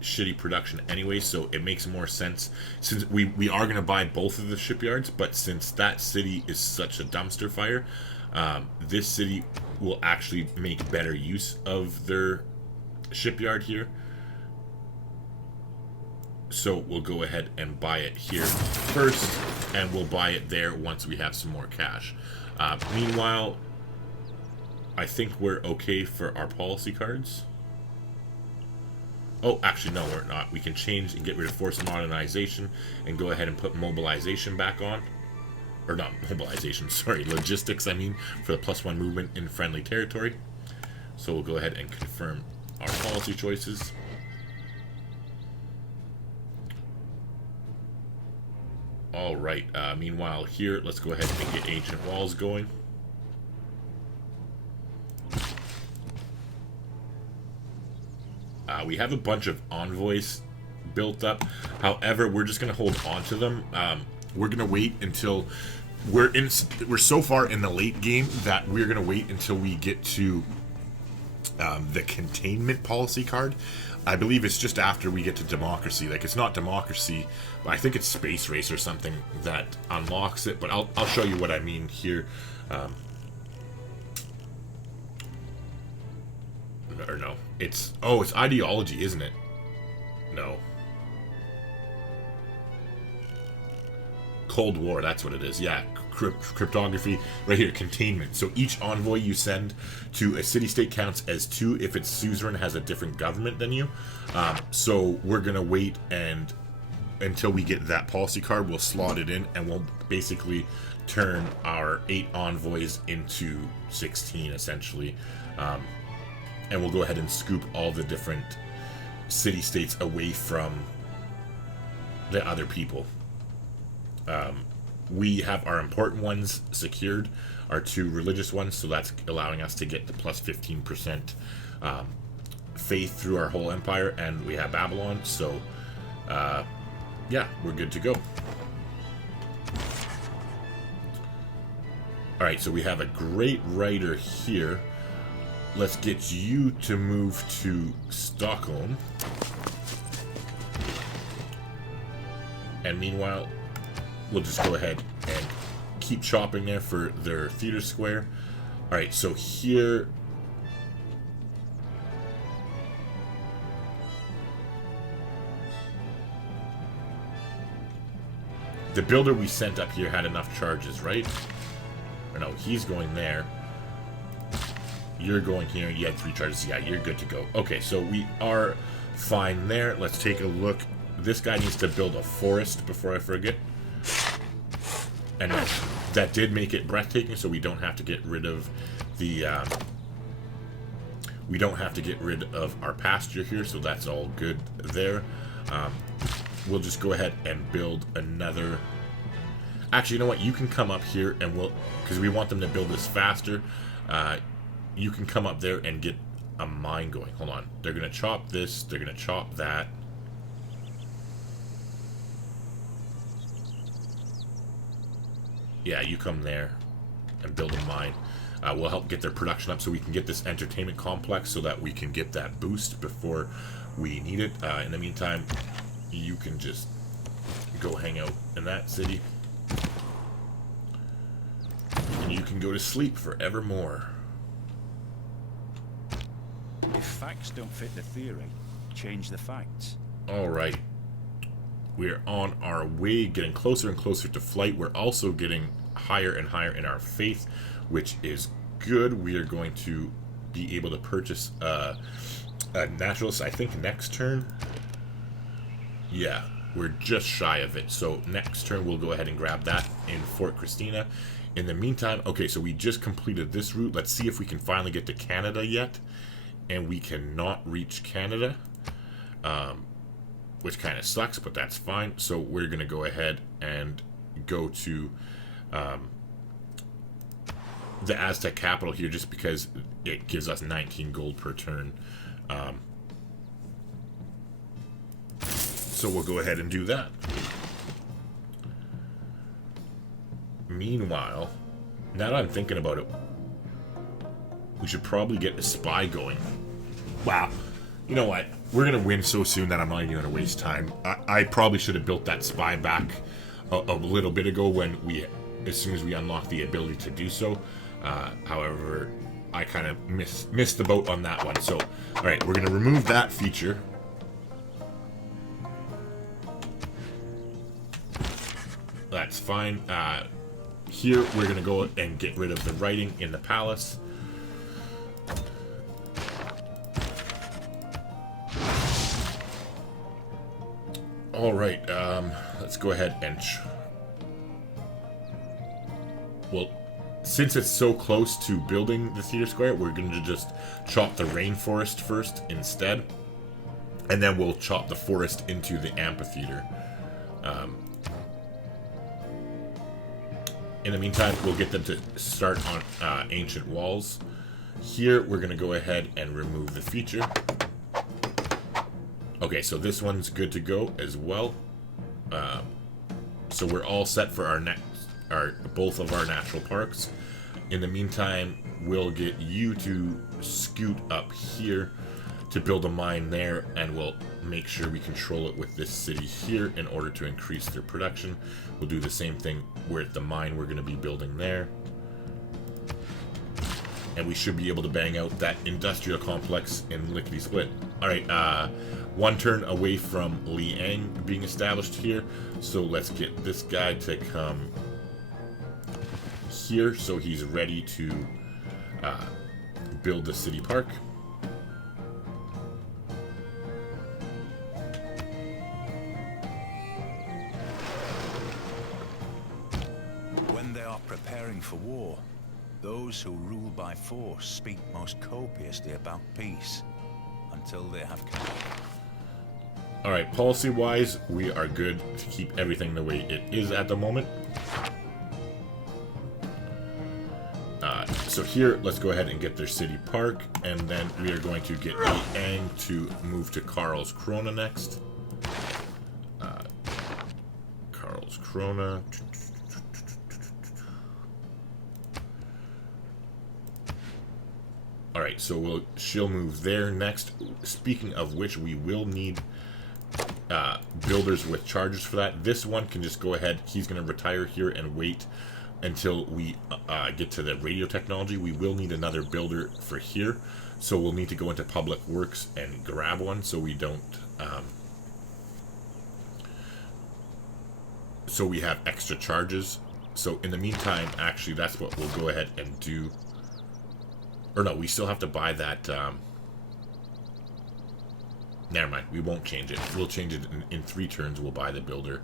shitty production anyway, so it makes more sense since we are going to buy both of the shipyards, but since that city is such a dumpster fire, this city will actually make better use of their shipyard here. So we'll go ahead and buy it here first, and we'll buy it there once we have some more cash. Meanwhile, I think we're okay for our policy cards. Oh, actually, no, we're not. We can change and get rid of forced modernization and go ahead and put mobilization back on. Or not mobilization, sorry, logistics, I mean, for the +1 movement in friendly territory. So we'll go ahead and confirm our policy choices. Alright, meanwhile here, let's go ahead and get ancient walls going. We have a bunch of envoys built up. However, we're just going to hold on to them. We're going to wait until we're so far in the late game that we're going to wait until we get to the containment policy card. I believe it's just after we get to democracy. Like, it's not democracy, but I think it's space race or something that unlocks it. But I'll show you what I mean here. Or no, it's ideology, isn't it? No. Cold War, that's what it is. Yeah, cryptography. Right here, containment. So each envoy you send to a city-state counts as 2 if its suzerain has a different government than you. So we're going to wait and until we get that policy card, we'll slot it in, and we'll basically turn our 8 envoys into 16, essentially. And we'll go ahead and scoop all the different city-states away from the other people. We have our important ones secured, our 2 religious ones, so that's allowing us to get the plus 15% faith through our whole empire, and we have Babylon, so yeah, we're good to go. Alright, so we have a great writer here. Let's get you to move to Stockholm. And meanwhile, we'll just go ahead and keep chopping there for their theater square. Alright, so here... the builder we sent up here had enough charges, right? Or no, he's going there. You're going here. You had 3 charges. Yeah, you're good to go. Okay, so we are fine there. Let's take a look. This guy needs to build a forest before I forget. And that did make it breathtaking, so we don't have to get rid of the... we don't have to get rid of our pasture here, so that's all good there. We'll just go ahead and build another... Actually, you know what? You can come up here and we'll... because we want them to build this faster. You can come up there and get a mine going. Hold on. They're going to chop this. They're going to chop that. Yeah, you come there and build a mine. We'll help get their production up so we can get this entertainment complex so that we can get that boost before we need it. In the meantime, you can just go hang out in that city. And you can go to sleep forevermore. If facts don't fit the theory, change the facts. Alright. We're on our way, getting closer and closer to flight. We're also getting higher and higher in our faith, which is good. We are going to be able to purchase a naturalist, I think, next turn. Yeah, we're just shy of it. So next turn, we'll go ahead and grab that in Fort Christina. In the meantime, okay, so we just completed this route. Let's see if we can finally get to Canada yet. And we cannot reach Canada, which kind of sucks, but that's fine. So we're going to go ahead and go to the Aztec capital here just because it gives us 19 gold per turn. So we'll go ahead and do that. Meanwhile, now that I'm thinking about it, we should probably get a spy going. Wow. You know what? We're going to win so soon that I'm not even going to waste time. I probably should have built that spy back a little bit ago as soon as we unlock the ability to do so. However, I kind of missed the boat on that one. So, alright, we're going to remove that feature. That's fine. Here, we're going to go and get rid of the writing in the palace. Alright, let's go ahead and... Well, since it's so close to building the theater square, we're going to just chop the rainforest first instead. And then we'll chop the forest into the amphitheater. In the meantime, we'll get them to start on ancient walls. Here, we're going to go ahead and remove the feature. Okay, so this one's good to go as well. So we're all set for both of our natural parks. In the meantime, we'll get you to scoot up here to build a mine there, and we'll make sure we control it with this city here in order to increase their production. We'll do the same thing with the mine we're going to be building there. And we should be able to bang out that industrial complex in Lickety Split. Alright, one turn away from Liang being established here. So let's get this guy to come here so he's ready to build the city park. When they are preparing for war, those who rule by force speak most copiously about peace until they have come. Alright, policy-wise, we are good to keep everything the way it is at the moment. So here, let's go ahead and get their city park, and then we are going to get Liang to move to Karl's Krona next. Karl's Krona. Alright, so she'll move there next. Speaking of which, we will need builders with chargers for that. This one can just go ahead. He's going to retire here and wait until we get to the radio technology. We will need another builder for here, so we'll need to go into Public Works and grab one so we don't so we have extra charges. So in the meantime, actually, that's what we'll go ahead and do. Or no, we still have to buy that. Never mind, we won't change it. We'll change it in 3 turns. We'll buy the builder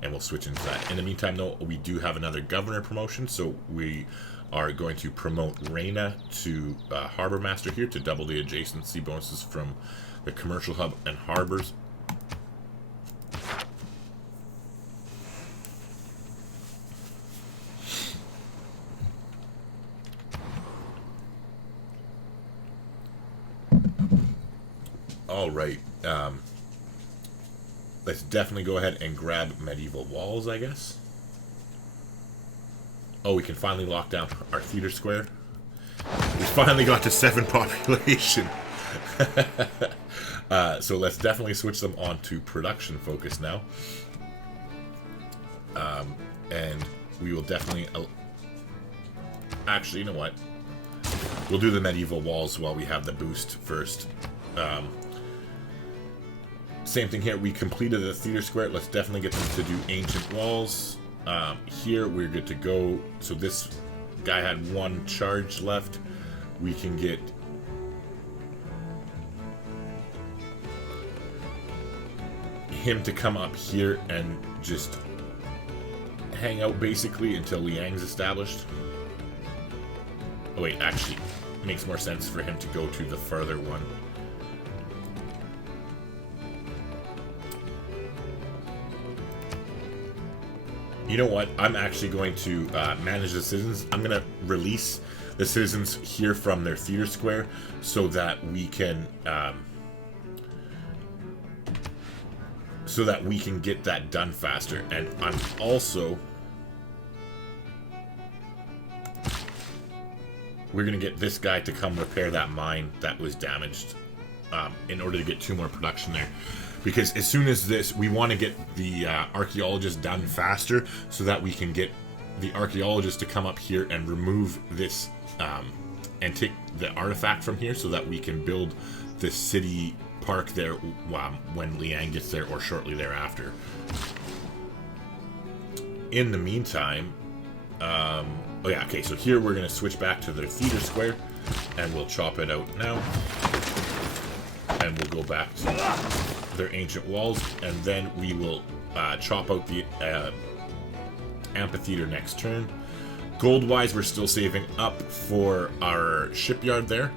and we'll switch into that. In the meantime, though, we do have another governor promotion, so we are going to promote Reina to Harbor Master here to double the adjacency bonuses from the commercial hub and harbors. All right. Let's definitely go ahead and grab medieval walls, I guess. Oh, we can finally lock down our theater square. We finally got to 7 population. So let's definitely switch them on to production focus now. And we will definitely... Actually, you know what? We'll do the medieval walls while we have the boost first. Same thing here. We completed the theater square. Let's definitely get them to do ancient walls. Here, we're good to go. So this guy had 1 charge left. We can get... him to come up here and just hang out, basically, until Liang's established. Oh, wait, actually, it makes more sense for him to go to the further one. You know what? I'm actually going to manage the citizens. I'm going to release the citizens here from their theater square so that we can get that done faster. And I'm also... we're going to get this guy to come repair that mine that was damaged. in order to get 2 more production there. Because as soon as this, we want to get the archaeologist done faster so that we can get the archaeologist to come up here and remove this and take the artifact from here so that we can build the city park there when Liang gets there or shortly thereafter. In the meantime, oh yeah, okay, so here we're going to switch back to their theater square and we'll chop it out now. And we'll go back to their ancient walls, and then we will chop out the amphitheater next turn. Gold-wise, we're still saving up for our shipyard there.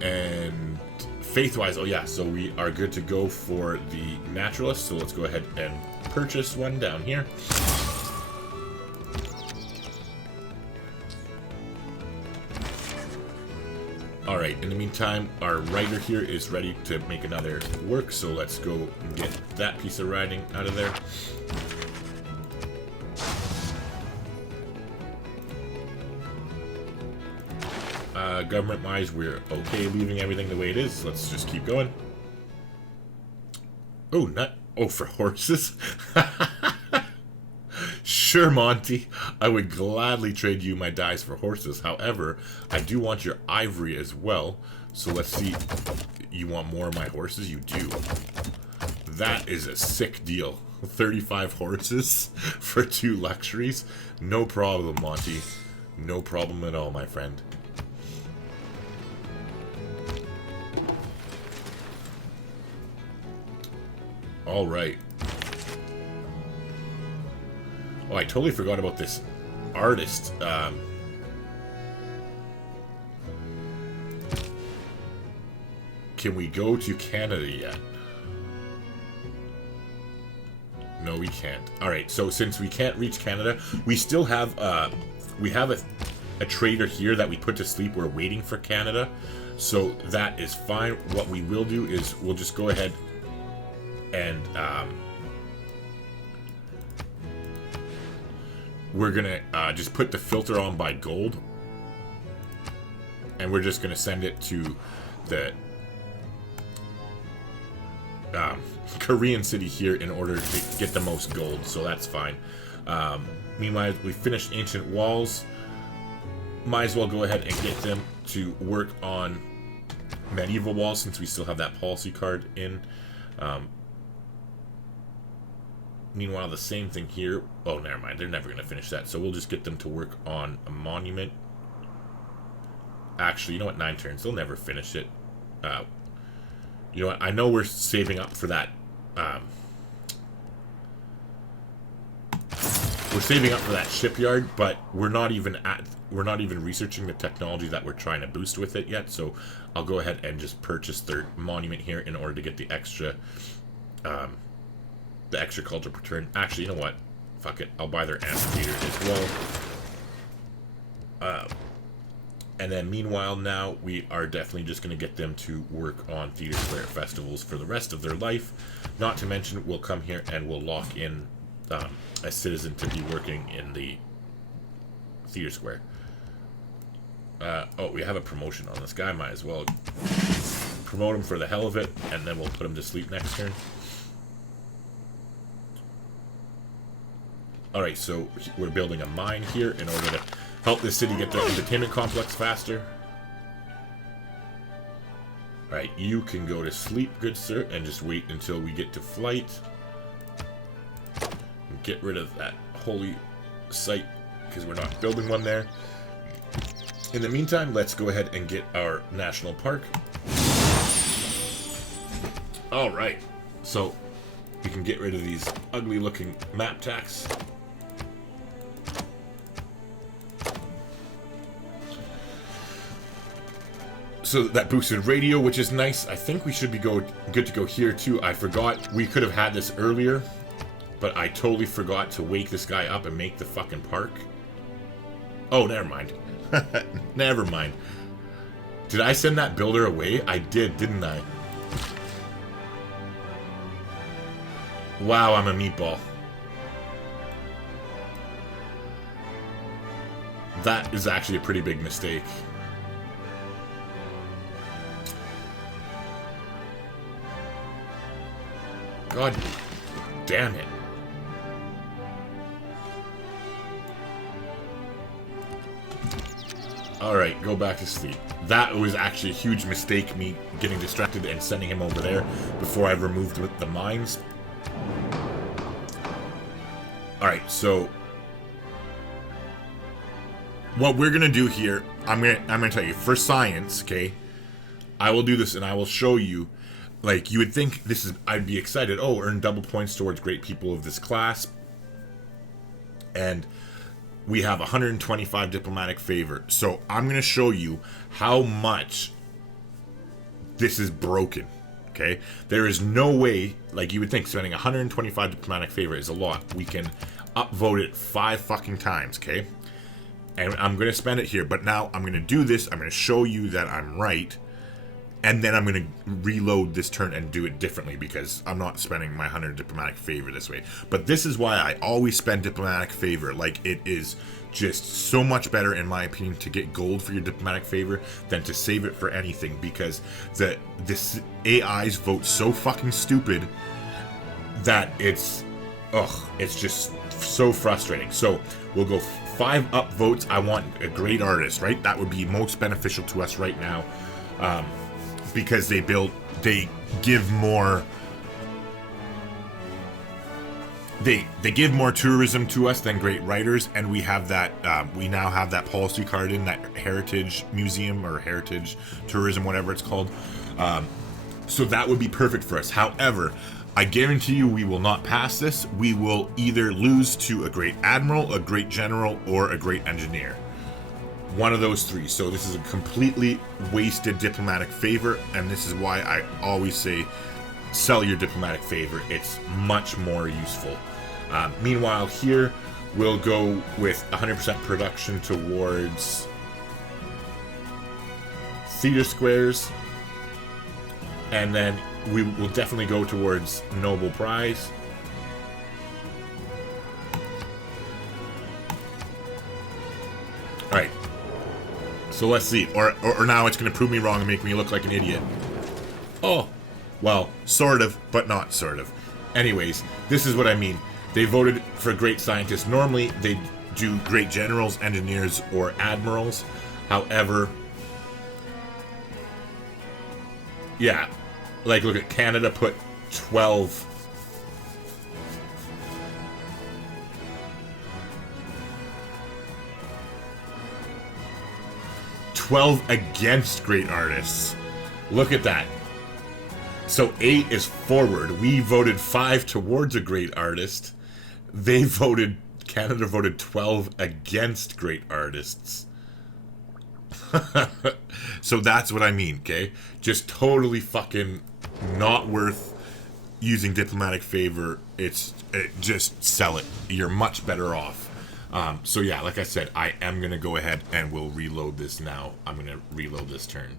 And faith-wise, oh yeah, so we are good to go for the naturalist, so let's go ahead and purchase one down here. Alright, in the meantime, our writer here is ready to make another work, so let's go get that piece of writing out of there. Government-wise, we're okay leaving everything the way it is. Let's just keep going. Oh, for horses? Sure, Monty. I would gladly trade you my dice for horses. However, I do want your ivory as well. So let's see. You want more of my horses? You do. That is a sick deal. 35 horses for 2 luxuries. No problem, Monty. No problem at all, my friend. All right. Oh, I totally forgot about this artist. Can we go to Canada yet? No, we can't. Alright, so since we can't reach Canada, we still have, we have a trader here that we put to sleep. We're waiting for Canada. So that is fine. What we will do is we'll just go ahead and, we're gonna just put the filter on by gold, and we're just gonna send it to the Korean city here in order to get the most gold, so that's fine. Meanwhile, we finished ancient walls. Might as well go ahead and get them to work on medieval walls since we still have that policy card in. Meanwhile, the same thing here. Oh, never mind. They're never going to finish that. So we'll just get them to work on a monument. Actually, you know what? 9 turns. They'll never finish it. You know what? I know we're saving up for that. We're saving up for that shipyard, but we're not even researching the technology that we're trying to boost with it yet. So I'll go ahead and just purchase their monument here in order to get the extra culture per turn. Actually, you know what? Fuck it. I'll buy their amphitheater as well. And then meanwhile, now we are definitely just going to get them to work on theater square festivals for the rest of their life. Not to mention, we'll come here and we'll lock in a citizen to be working in the theater square. Oh, we have a promotion on this guy. Might as well promote him for the hell of it, and then we'll put him to sleep next turn. Alright, so we're building a mine here in order to help this city get their entertainment complex faster. Alright, you can go to sleep, good sir, and just wait until we get to flight. And get rid of that holy site, because we're not building one there. In the meantime, let's go ahead and get our national park. Alright, so we can get rid of these ugly looking map tacks. So that boosted radio, which is nice. I think we should be good to go here too. I forgot we could have had this earlier, but I totally forgot to wake this guy up and make the fucking park. Oh, never mind. Never mind. Did I send that builder away? I did, didn't I? Wow, I'm a meatball. That is actually a pretty big mistake. God damn it. Alright, go back to sleep. That was actually a huge mistake, me getting distracted and sending him over there before I removed the mines. Alright, so what we're gonna do here, I'm gonna tell you, for science, okay, I will do this and I will show you, like, you would think this is, I'd be excited, oh, earn double points towards great people of this class, and we have 125 diplomatic favor. So I'm gonna show you how much this is broken, okay? There is no way, like you would think, spending 125 diplomatic favor is a lot. We can upvote it 5 fucking times, okay? And I'm gonna spend it here, but now I'm gonna do this, I'm gonna show you that I'm right, and then I'm gonna reload this turn and do it differently because I'm not spending my 100 diplomatic favor this way. But this is why I always spend diplomatic favor. Like, it is just so much better, in my opinion, to get gold for your diplomatic favor than to save it for anything, because this AIs vote so fucking stupid that it's just so frustrating. So we'll go 5 upvotes. I want a great artist, right? That would be most beneficial to us right now. Because they give more, they give more tourism to us than great writers, and we have that, we now have that policy card in that heritage museum or heritage tourism, whatever it's called. So that would be perfect for us. However, I guarantee you we will not pass this. We will either lose to a great admiral, a great general, or a great engineer. One of those 3. So this is a completely wasted diplomatic favor, and this is why I always say sell your diplomatic favor. It's much more useful. Meanwhile, here we'll go with 100% production towards theater squares, and then we will definitely go towards Nobel Prize. Alright. So let's see. Or now it's going to prove me wrong and make me look like an idiot. Oh. Well, sort of, but not sort of. Anyways, this is what I mean. They voted for great scientists. Normally, they do great generals, engineers, or admirals. However, yeah. Like, look at Canada put 12... 12 against great artists. Look at that. So 8 is forward. We voted 5 towards a great artist. Canada voted 12 against great artists. So that's what I mean, okay? Just totally fucking not worth using diplomatic favor. Just sell it. You're much better off. So yeah, like I said, I am going to go ahead and we'll reload this now. I'm going to reload this turn.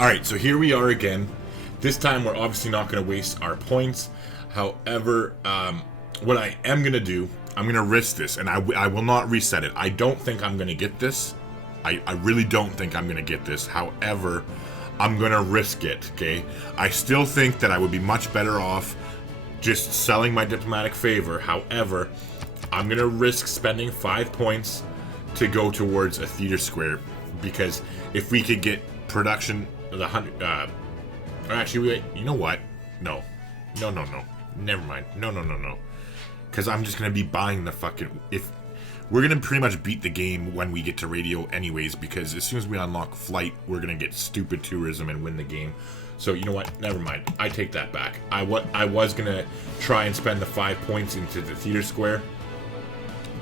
Alright, so here we are again. This time we're obviously not going to waste our points. However, what I am going to do, I'm going to risk this, and I will not reset it. I don't think I'm going to get this. I really don't think I'm going to get this. However, I'm going to risk it, okay? I still think that I would be much better off just selling my diplomatic favor. However, I'm going to risk spending 5 points to go towards a theater square, because if we could get production of the 100... actually, wait, you know what? No. Never mind. No. Because I'm just going to be buying the fucking... We're going to pretty much beat the game when we get to radio anyways, because as soon as we unlock flight, we're going to get stupid tourism and win the game. So, you know what? Never mind. I take that back. I was going to try and spend the 5 points into the theater square,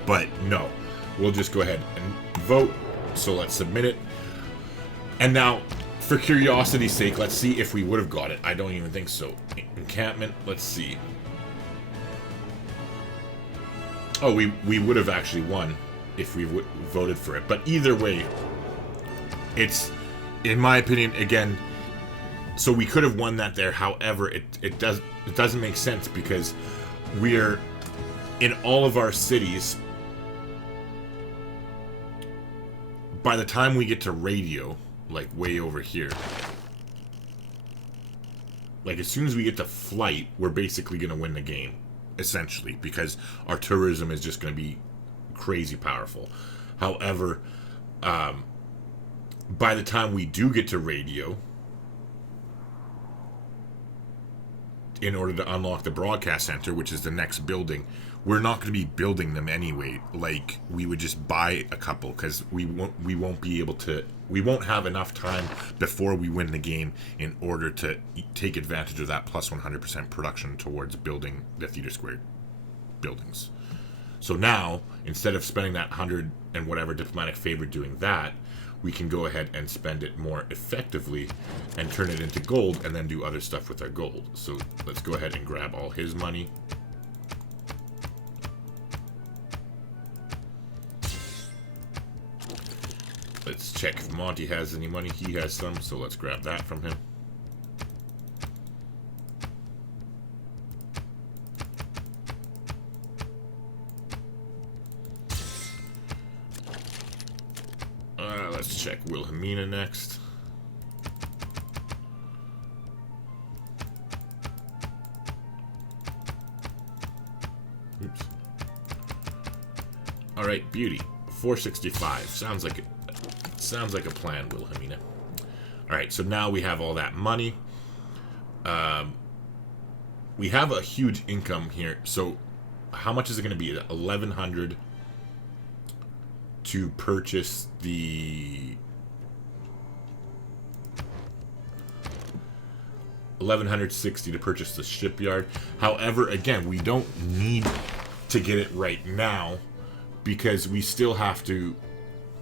but no. We'll just go ahead and vote. So let's submit it. And now, for curiosity's sake, let's see if we would have got it. I don't even think so. Encampment, let's see. Oh, we would have actually won if we voted for it. But either way, it's, in my opinion, again, so we could have won that there. However, it doesn't make sense, because we're in all of our cities. By the time we get to radio, like way over here, like, as soon as we get to flight, we're basically going to win the game, essentially, because our tourism is just going to be crazy powerful. However, by the time we do get to radio, in order to unlock the broadcast center, which is the next building, we're not going to be building them anyway. Like, we would just buy a couple, because we won't be able to, we won't have enough time before we win the game in order to take advantage of that plus 100% production towards building the Theater Square buildings. So now, instead of spending that 100 and whatever diplomatic favor doing that, we can go ahead and spend it more effectively and turn it into gold and then do other stuff with our gold. So let's go ahead and grab all his money. Let's check if Monty has any money. He has some, so let's grab that from him. Let's check Wilhelmina next. Oops. All right, beauty. 465. Sounds like a plan, Wilhelmina. All right, so now we have all that money. We have a huge income here. So how much is it going to be? 1,100 to purchase the 1,160 to purchase the shipyard. However, again, we don't need to get it right now because we still have to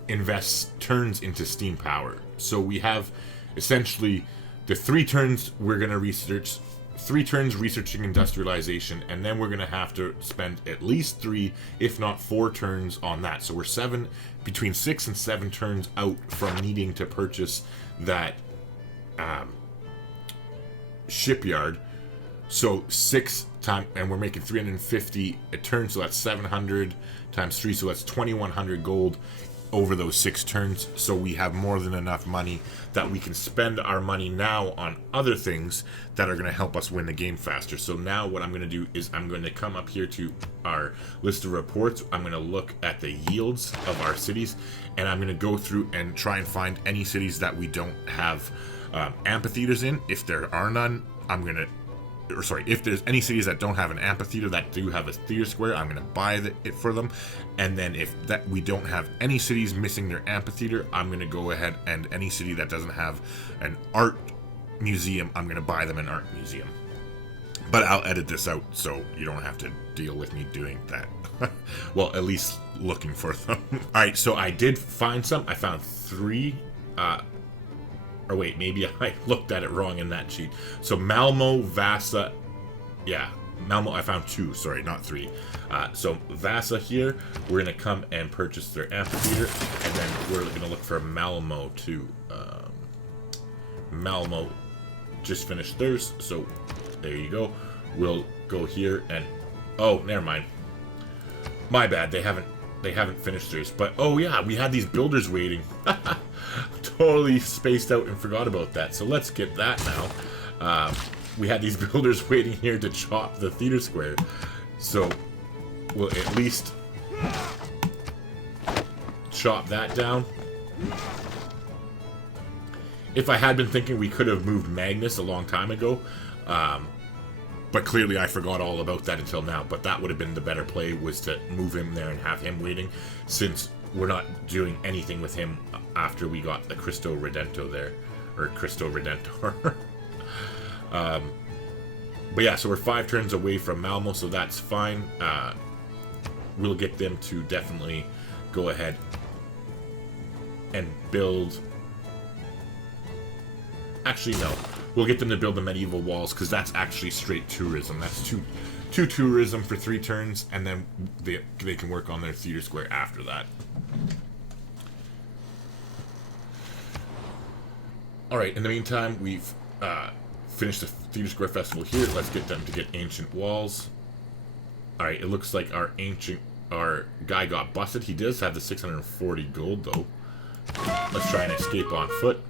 invest turns into steam power. So we have essentially the 3 turns we're going to research, 3 turns researching industrialization, and then we're going to have to spend at least 3, if not 4 turns on that. So we're between 6 and 7 turns out from needing to purchase that shipyard. So 6 times, and we're making 350 a turn, so that's 700 times 3, so that's 2,100 gold over those 6 turns. So we have more than enough money that we can spend our money now on other things that are going to help us win the game faster. So now what I'm going to do is I'm going to come up here to our list of reports. I'm going to look at the yields of our cities, and I'm going to go through and try and find any cities that we don't have amphitheaters in. If there are none, if there's any cities that don't have an amphitheater that do have a theater square, I'm going to buy it for them. And then if that we don't have any cities missing their amphitheater, I'm going to go ahead and any city that doesn't have an art museum, I'm going to buy them an art museum. But I'll edit this out so you don't have to deal with me doing that. Well, at least looking for them. Alright, so I did find some. I found 3. Or wait, maybe I looked at it wrong in that sheet. So Malmo, Vasa, Malmo, I found 2, sorry, not 3. So Vasa here, we're going to come and purchase their amphitheater, and then we're going to look for Malmo too. Malmo just finished theirs, so there you go. We'll go here and, oh, never mind. My bad, they haven't finished theirs, but oh yeah, we had these builders waiting. Totally spaced out and forgot about that. So let's get that now. We had these builders waiting here to chop the theater square. So we'll at least chop that down. If I had been thinking, we could have moved Magnus a long time ago. But clearly I forgot all about that until now. But that would have been the better play, was to move him there and have him waiting, since we're not doing anything with him after we got the Cristo Redento there. Or Cristo Redentor. But yeah, so we're 5 turns away from Malmo, so that's fine. We'll get them to definitely go ahead and build... Actually, no. We'll get them to build the medieval walls, because that's actually straight tourism. That's two tourism for 3 turns, and then they can work on their theater square after that. Alright, in the meantime, we've finished the theater square festival here. Let's get them to get ancient walls. Alright, it looks like our guy got busted. He does have the 640 gold, though. Let's try and escape on foot.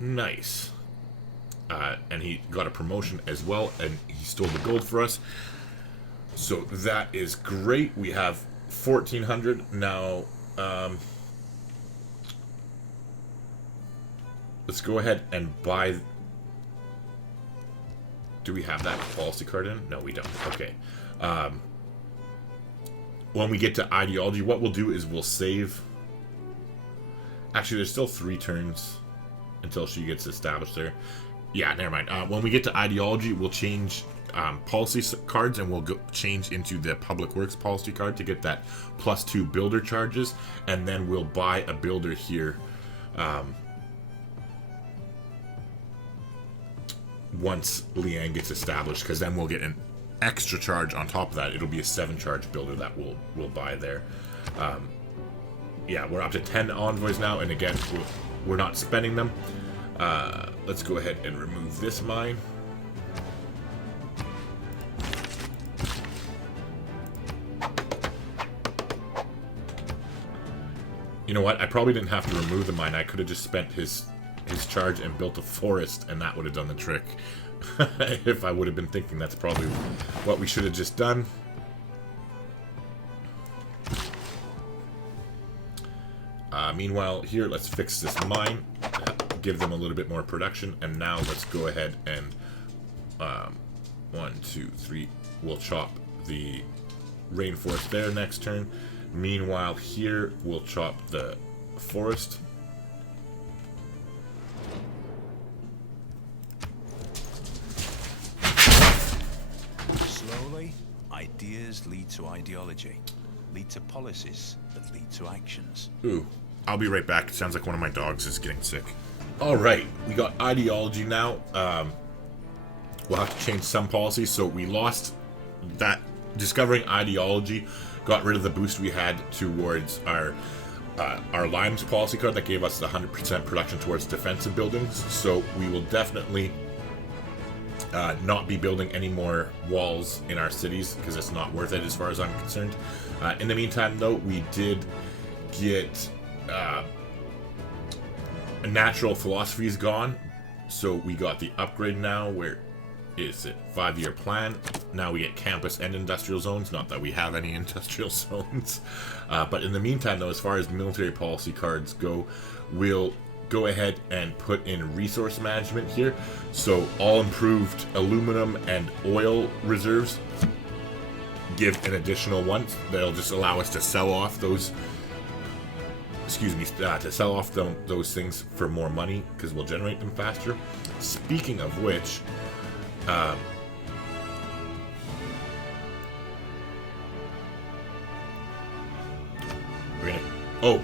Nice. And he got a promotion as well, and he stole the gold for us. So that is great. We have 1,400 now. Let's go ahead and buy. Do we have that policy card in? No, we don't. Okay. When we get to ideology, what we'll do is we'll save. Actually, there's still 3 turns until she gets established there. Yeah, never mind. When we get to ideology, we'll change policy cards, and we'll change into the public works policy card to get that +2 builder charges, and then we'll buy a builder here once Liang gets established, because then we'll get an extra charge on top of that. It'll be a 7-charge builder that we'll buy there. Yeah, we're up to 10 envoys now, and again, we're not spending them. Let's go ahead and remove this mine. You know what? I probably didn't have to remove the mine. I could have just spent his charge and built a forest, and that would have done the trick. If I would have been thinking, that's probably what we should have just done. Meanwhile, here, let's fix this mine. Give them a little bit more production, and now let's go ahead and 1, 2, 3. We'll chop the rainforest there next turn. Meanwhile, here we'll chop the forest. Slowly, ideas lead to ideology, lead to policies that lead to actions. Ooh, I'll be right back. It sounds like one of my dogs is getting sick. Alright, we got ideology now. We'll have to change some policies. So we lost that. Discovering ideology got rid of the boost we had towards our limes policy card that gave us the 100% production towards defensive buildings. So we will definitely not be building any more walls in our cities, because it's not worth it as far as I'm concerned. In the meantime, though, we did get natural philosophy is gone, so we got the upgrade now. Where is it? 5-year plan. Now we get campus and industrial zones. Not that we have any industrial zones, but in the meantime, though, as far as military policy cards go, we'll go ahead and put in resource management here. So all improved aluminum and oil reserves give an additional one. That'll just allow us to sell off those. Excuse me, to sell off those things for more money, because we'll generate them faster. Speaking of which, we're gonna. Oh,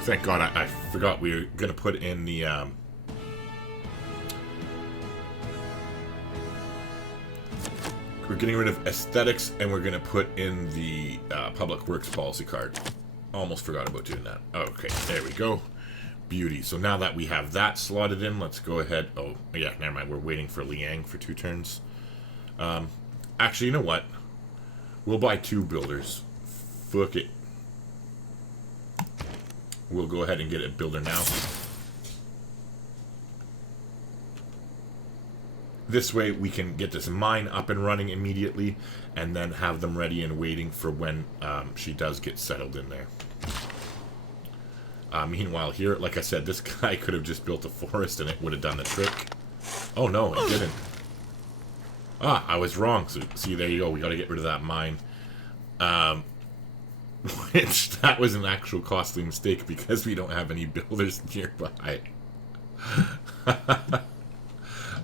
thank God! I forgot we were gonna put in the. We're getting rid of aesthetics, and we're gonna put in the public works policy card. Almost forgot about doing that. Okay, there we go. Beauty. So now that we have that slotted in, let's go ahead. Oh, yeah, never mind. We're waiting for Liang for 2 turns. Actually, you know what? We'll buy 2 builders. Fuck it. We'll go ahead and get a builder now. This way we can get this mine up and running immediately, and then have them ready and waiting for when she does get settled in there. Meanwhile here, like I said, this guy could have just built a forest and it would have done the trick. Oh no, it didn't. Ah, I was wrong. So, see, there you go. We got to get rid of that mine. Which, that was an actual costly mistake because we don't have any builders nearby.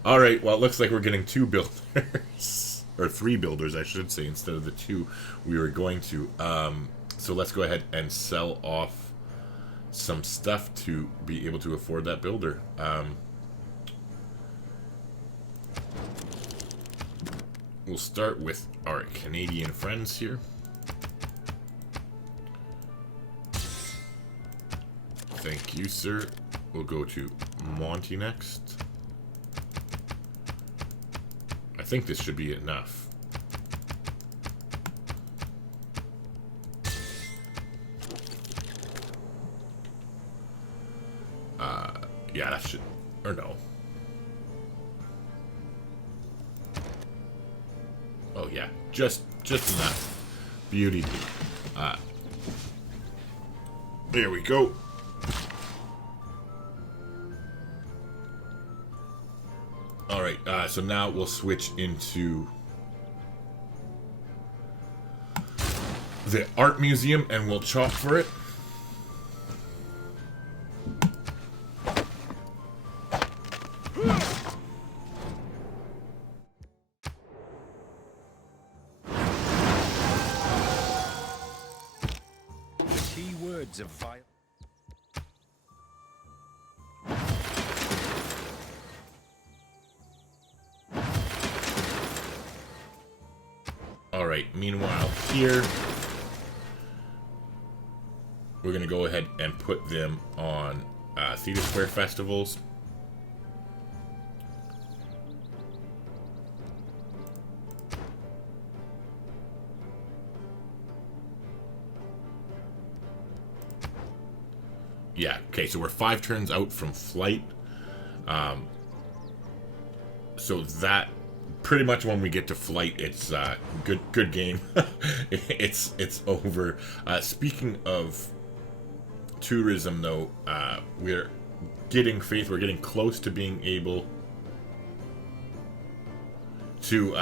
Alright, well, it looks like we're getting 2 builders. Or 3 builders, I should say, instead of the 2 we were going to. So let's go ahead and sell off some stuff to be able to afford that builder. We'll start with our Canadian friends here. Thank you, sir. We'll go to Monty next. I think this should be enough. Yeah, that should Just enough. Beauty. There we go. Alright, so now we'll switch into the art museum and we'll chop for it. Keywords of violence. Alright, meanwhile here, we're going to go ahead and put them on Theater Square festivals. Yeah, okay, so we're 5 turns out from flight. So that pretty much when we get to flight, it's good game. it's over. Speaking of tourism, though, we're getting faith. We're getting close to being able to.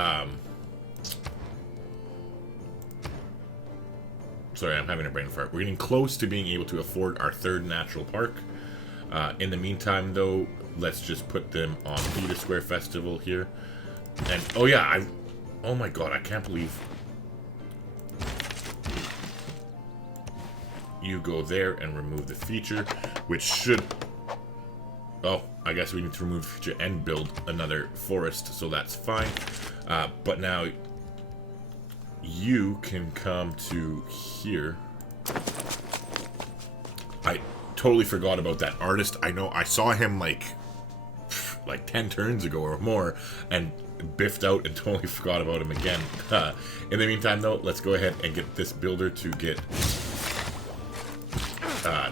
Sorry, I'm having a brain fart. We're getting close to being able to afford our 3rd natural park. In the meantime, though, let's just put them on Theater Square Festival here. And, oh yeah, oh my god, I can't believe you go there and remove the feature, which should, oh, I guess we need to remove the feature and build another forest, so that's fine. But now, you can come to here. I totally forgot about that artist. I know I saw him like 10 turns ago or more and biffed out and totally forgot about him again. In the meantime, though, let's go ahead and get this builder to get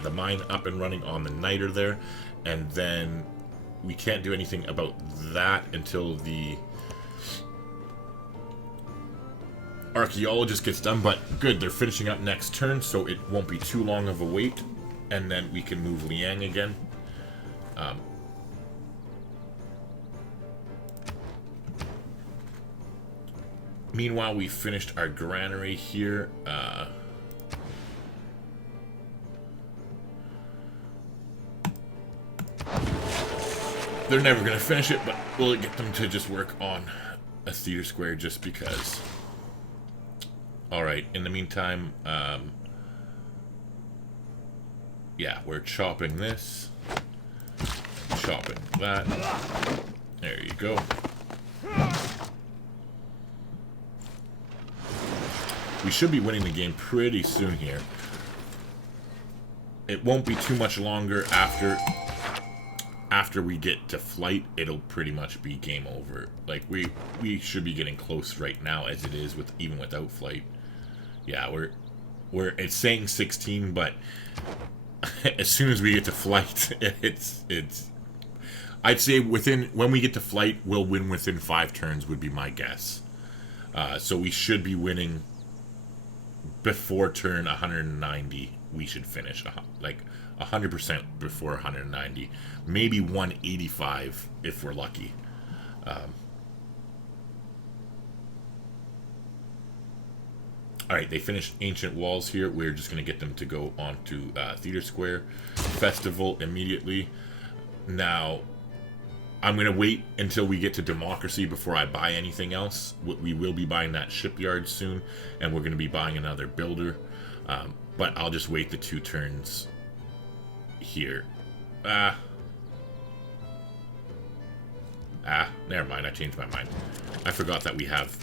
the mine up and running on the niter there, and then we can't do anything about that until the archaeologist gets done. But good, they're finishing up next turn, so it won't be too long of a wait, and then we can move Liang again. Meanwhile, we finished our granary here. They're never going to finish it, but we'll get them to just work on a theater square just because. Alright, in the meantime, yeah, we're chopping this. Chopping that. There you go. We should be winning the game pretty soon here. It won't be too much longer after we get to flight. It'll pretty much be game over. Like we should be getting close right now as it is with even without flight. Yeah, we're it's saying 16, but as soon as we get to flight, it's I'd say when we get to flight, we'll win within 5 turns would be my guess. So we should be winning before turn 190. We should finish like 100% before 190, maybe 185 if we're lucky. Alright, they finished Ancient Walls here. We're just going to get them to go on to Theater Square Festival immediately. Now, I'm going to wait until we get to Democracy before I buy anything else. We will be buying that shipyard soon, and we're going to be buying another builder. But I'll just wait the 2 turns here. Never mind. I changed my mind. I forgot that we have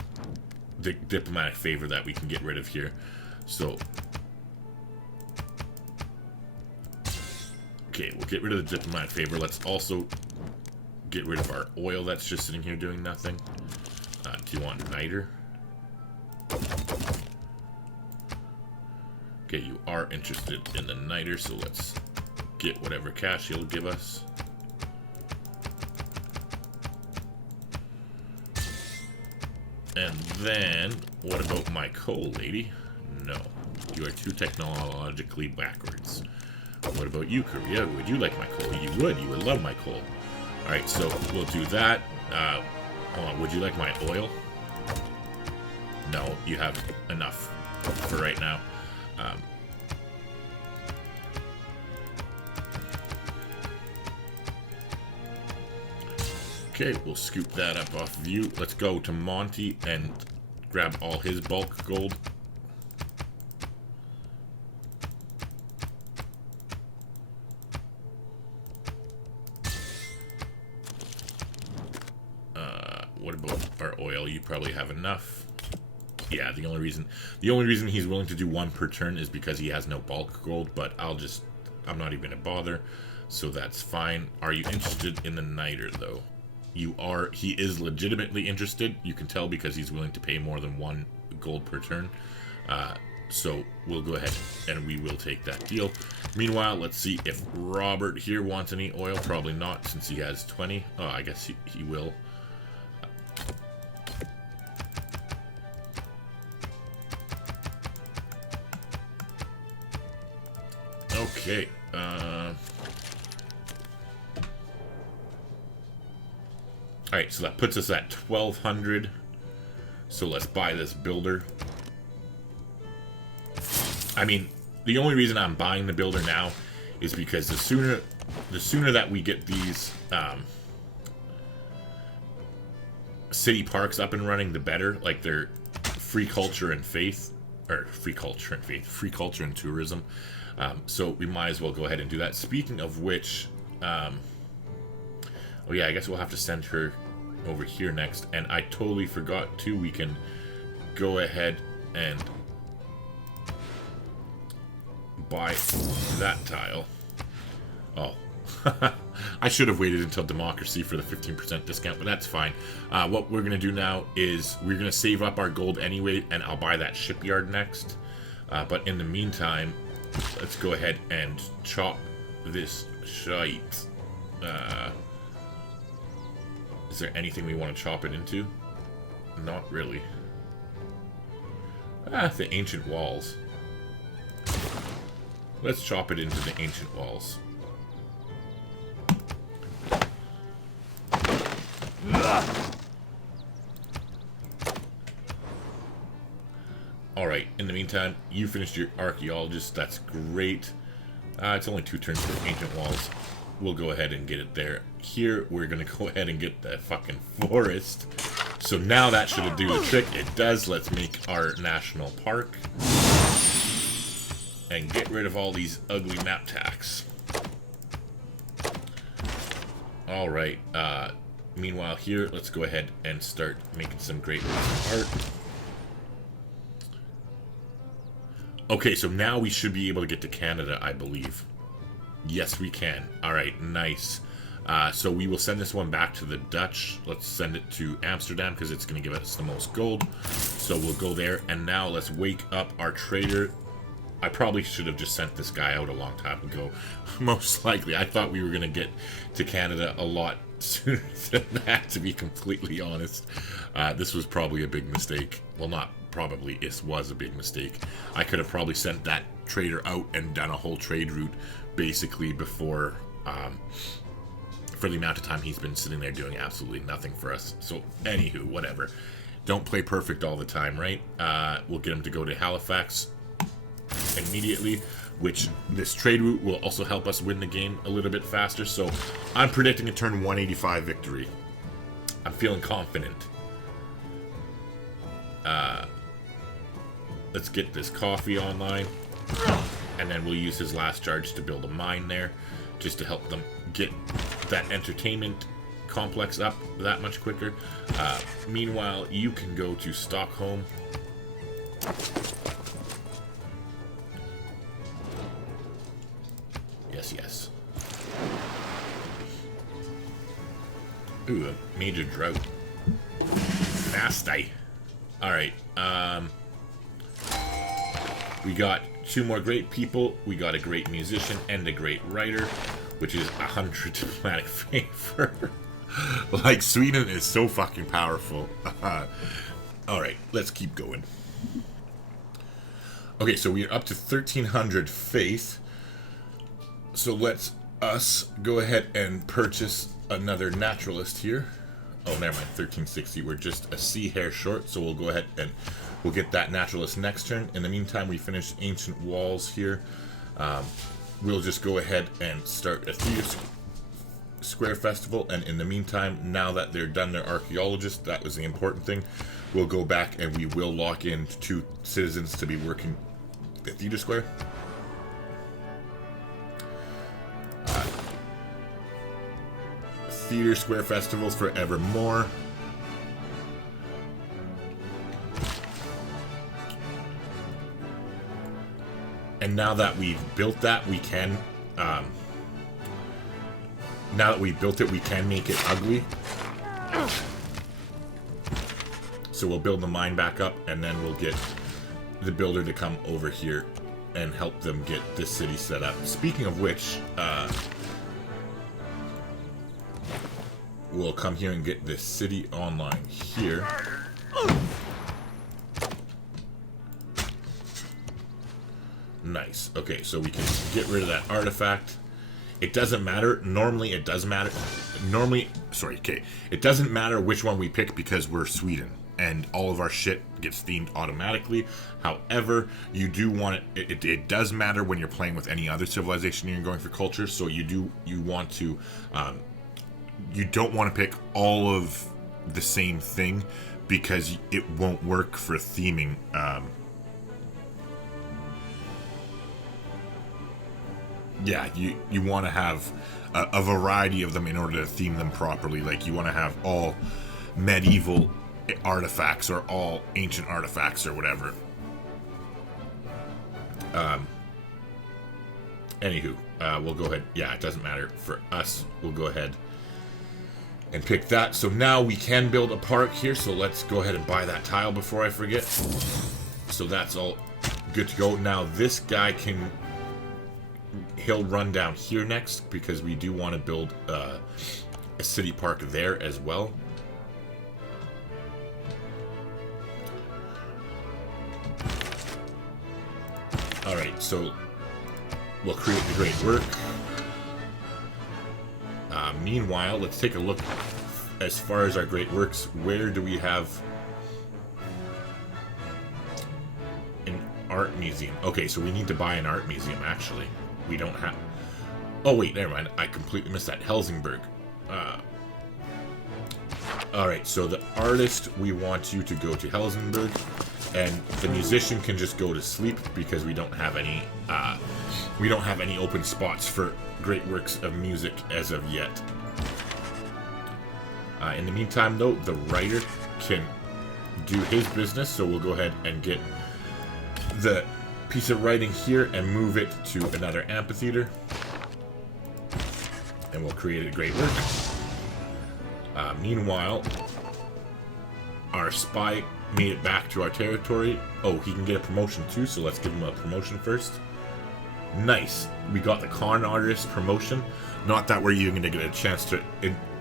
the diplomatic favor that we can get rid of here. So, okay, we'll get rid of the diplomatic favor. Let's also get rid of our oil that's just sitting here doing nothing. Do you want niter? Okay, you are interested in the niter, so let's get whatever cash he'll give us. And then, what about my coal, lady? No. You are too technologically backwards. What about you, Korea? Would you like my coal? You would. You would love my coal. Alright, so we'll do that. Hold on. Would you like my oil? No, you have enough for right now. Okay, we'll scoop that up off of you. Let's go to Monty and grab all his bulk gold. What about our oil? You probably have enough. Yeah, the only reason he's willing to do one per turn is because he has no bulk gold, but I'm not even gonna bother, so that's fine. Are you interested in the niter though? You are. He is legitimately interested. You can tell because he's willing to pay more than 1 gold per turn. So we'll go ahead and we will take that deal. Meanwhile, let's see if Robert here wants any oil. Probably not, since he has 20. Oh, I guess he will. Okay. Alright, so that puts us at 1,200. So let's buy this builder. I mean, the only reason I'm buying the builder now is because the sooner that we get these city parks up and running, the better. Like, they're free culture and faith. Or free culture and faith. Free culture and tourism. So we might as well go ahead and do that. Speaking of which, oh yeah, I guess we'll have to send her over here next. And I totally forgot too, we can go ahead and buy that tile. Oh, I should have waited until democracy for the 15% discount, but that's fine. What we're gonna do now is we're gonna save up our gold anyway, and I'll buy that shipyard next. But in the meantime, let's go ahead and chop this shite. Is there anything we want to chop it into? Not really. The ancient walls. Let's chop it into the ancient walls. Alright, in the meantime, you finished your archaeologist. That's great. It's only 2 turns for ancient walls. We'll go ahead and get it there. Here, we're going to go ahead and get the fucking forest. So now that should do the trick. It does. Let's make our national park. And get rid of all these ugly map tacks. Alright, meanwhile here, let's go ahead and start making some great art. Okay, so now we should be able to get to Canada, I believe. Yes, we can. Alright, nice. So we will send this one back to the Dutch. Let's send it to Amsterdam because it's going to give us the most gold. So we'll go there. And now let's wake up our trader. I probably should have just sent this guy out a long time ago. Most likely. I thought we were going to get to Canada a lot sooner than that, to be completely honest. This was probably a big mistake. Well, not probably. It was a big mistake. I could have probably sent that trader out and done a whole trade route basically before... for the amount of time he's been sitting there doing absolutely nothing for us. So, anywho, whatever. Don't play perfect all the time, right? We'll get him to go to Halifax immediately, which this trade route will also help us win the game a little bit faster. So, I'm predicting a turn 185 victory. I'm feeling confident. Let's get this coffee online. And then we'll use his last charge to build a mine there, just to help them get that entertainment complex up that much quicker. Meanwhile, you can go to Stockholm. Yes, yes. Ooh, a major drought. Nasty. Alright, we got 2 more great people. We got a great musician and a great writer, which is 100 diplomatic favor. Like, Sweden is so fucking powerful. Alright, let's keep going. Okay, so we're up to 1300 faith. So let's us go ahead and purchase another naturalist here. Oh, never mind, 1360. We're just a sea hair short, so we'll go ahead and we'll get that naturalist next turn. In the meantime, we finish ancient walls here. We'll just go ahead and start a theater square festival, and in the meantime, now that they're done their archaeologist, that was the important thing, we'll go back and we will lock in 2 citizens to be working the theater square. Theater square festivals forevermore. And now that we've built that, we can now that we've built it, we can make it ugly. So we'll build the mine back up, and then we'll get the builder to come over here and help them get this city set up. Speaking of which, we'll come here and get this city online here. Nice. Okay, so we can get rid of that artifact. It doesn't matter. Normally, it does matter. It doesn't matter which one we pick because we're Sweden and all of our shit gets themed automatically. However, you do want it. It does matter when you're playing with any other civilization and you're going for culture. So you want to. You don't want to pick all of the same thing because it won't work for theming. Yeah, you want to have a variety of them in order to theme them properly. Like, you want to have all medieval artifacts or all ancient artifacts or whatever. Anywho, we'll go ahead. Yeah, it doesn't matter for us. We'll go ahead and pick that. So now we can build a park here. So let's go ahead and buy that tile before I forget. So that's all good to go. Now this guy can... He'll run down here next because we do want to build a city park there as well. Alright, so we'll create the great work. Meanwhile, let's take a look as far as our great works. Where do we have an art museum? Okay, so we need to buy an art museum, actually. We don't have... Oh, wait, never mind. I completely missed that. Helsingborg. Alright, so the artist, we want you to go to Helsingborg, and the musician can just go to sleep because we don't have any open spots for great works of music as of yet. In the meantime, though, the writer can do his business, so we'll go ahead and get the piece of writing here and move it to another amphitheater, and we'll create a great work. Meanwhile, our spy made it back to our territory. Oh, he can get a promotion too, so let's give him a promotion first. Nice. We got the con artist promotion. Not that we're even going to get a chance to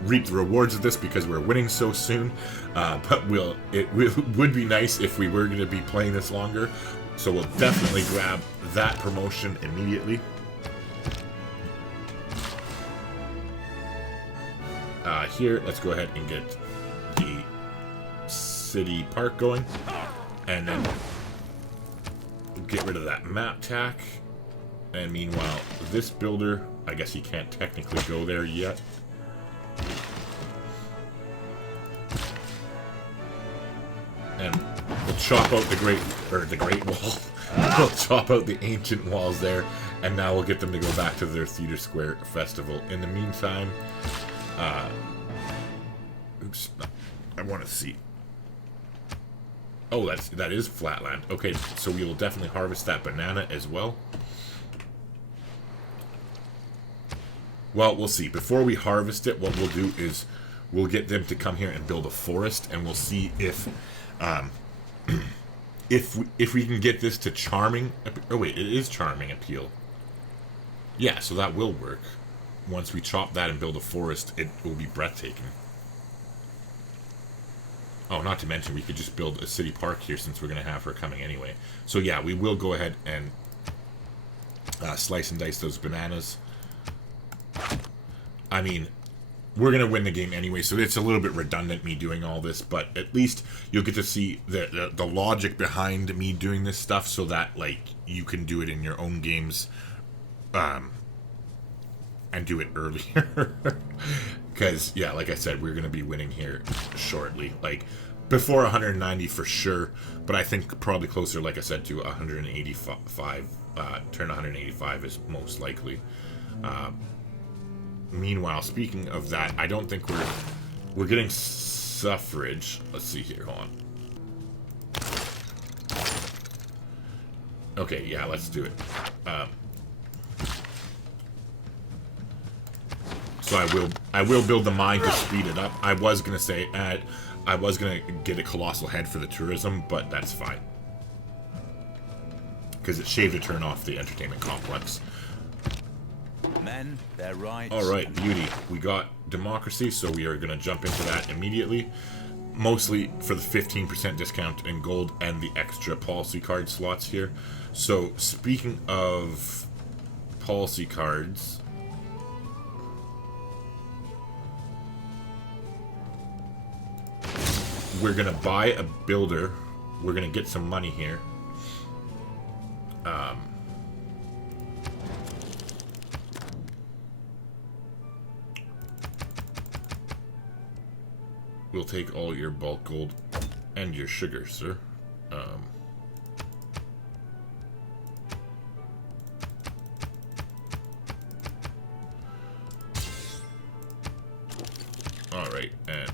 reap the rewards of this because we're winning so soon, but it would be nice if we were going to be playing this longer. So we'll definitely grab that promotion immediately. Here, let's go ahead and get the city park going. And then get rid of that map tack. And meanwhile, this builder, I guess he can't technically go there yet. And we'll chop out the Great Wall. We'll chop out the ancient walls there, and now we'll get them to go back to their Theater Square festival. In the meantime, oops, I want to see. Oh, that is flatland. Okay, so we will definitely harvest that banana as well. Well, we'll see. Before we harvest it, what we'll do is we'll get them to come here and build a forest, and we'll see if if we can get this to charming. Oh wait, it is charming appeal. Yeah, so that will work. Once we chop that and build a forest, it will be breathtaking. Oh, not to mention we could just build a city park here since we're going to have her coming anyway. So yeah, we will go ahead and slice and dice those bananas. I mean, we're going to win the game anyway, so it's a little bit redundant me doing all this, but at least you'll get to see the logic behind me doing this stuff so that, like, you can do it in your own games and do it earlier. Because, yeah, like I said, we're going to be winning here shortly. Like, before 190 for sure, but I think probably closer, like I said, to 185. Turn 185 is most likely. Meanwhile, speaking of that, I don't think we're getting suffrage. Let's see here, hold on. Okay, yeah, let's do it. So I will build the mine to speed it up. I was gonna say I was gonna get a colossal head for the tourism, but that's fine because it shaved a turn off the entertainment complex. Men, their rights. All right, beauty. We got democracy, so we are gonna jump into that immediately. Mostly for the 15% discount in gold and the extra policy card slots here. So speaking of policy cards. We're gonna buy a builder. We're gonna get some money here. We'll take all your bulk gold and your sugar, sir. All right, and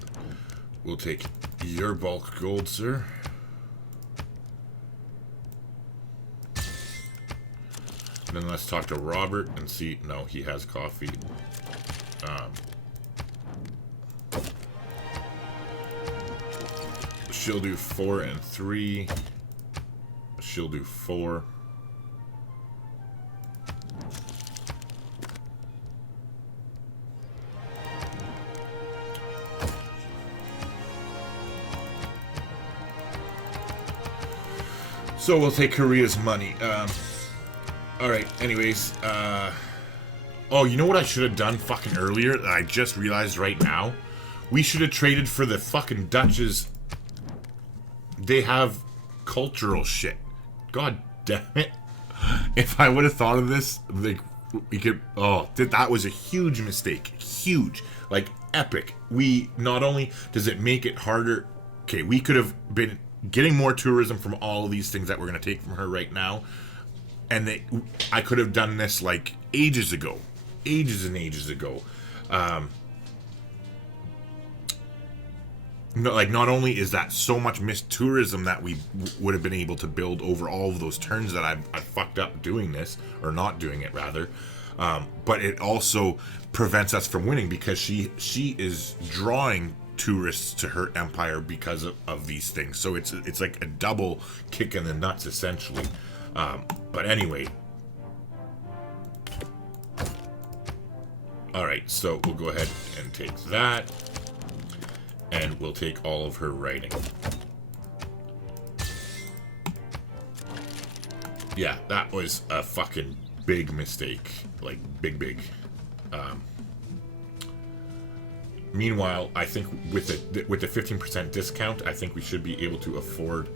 we'll take your bulk gold, sir. And then let's talk to Robert and see. No, he has coffee. She'll do 4 and 3. She'll do 4. So we'll take Korea's money. Alright, anyways. Oh, you know what I should have done fucking earlier that I just realized right now? We should have traded for the fucking Dutch's. They have cultural shit. God damn it. If I would have thought of this, like, we could. Oh, that was a huge mistake. Huge. Like, epic. We, not only does it make it harder. Okay, we could have been getting more tourism from all of these things that we're going to take from her right now. And I could have done this, like, ages ago. Ages and ages ago. No, like, not only is that so much missed tourism that we would have been able to build over all of those turns that I fucked up doing this, or not doing it rather, but it also prevents us from winning because she is drawing tourists to her empire because of these things. So it's like a double kick in the nuts essentially. But anyway, all right. So we'll go ahead and take that. And we'll take all of her writing. Yeah, that was a fucking big mistake. Like, big. Meanwhile, I think with the 15% discount, I think we should be able to afford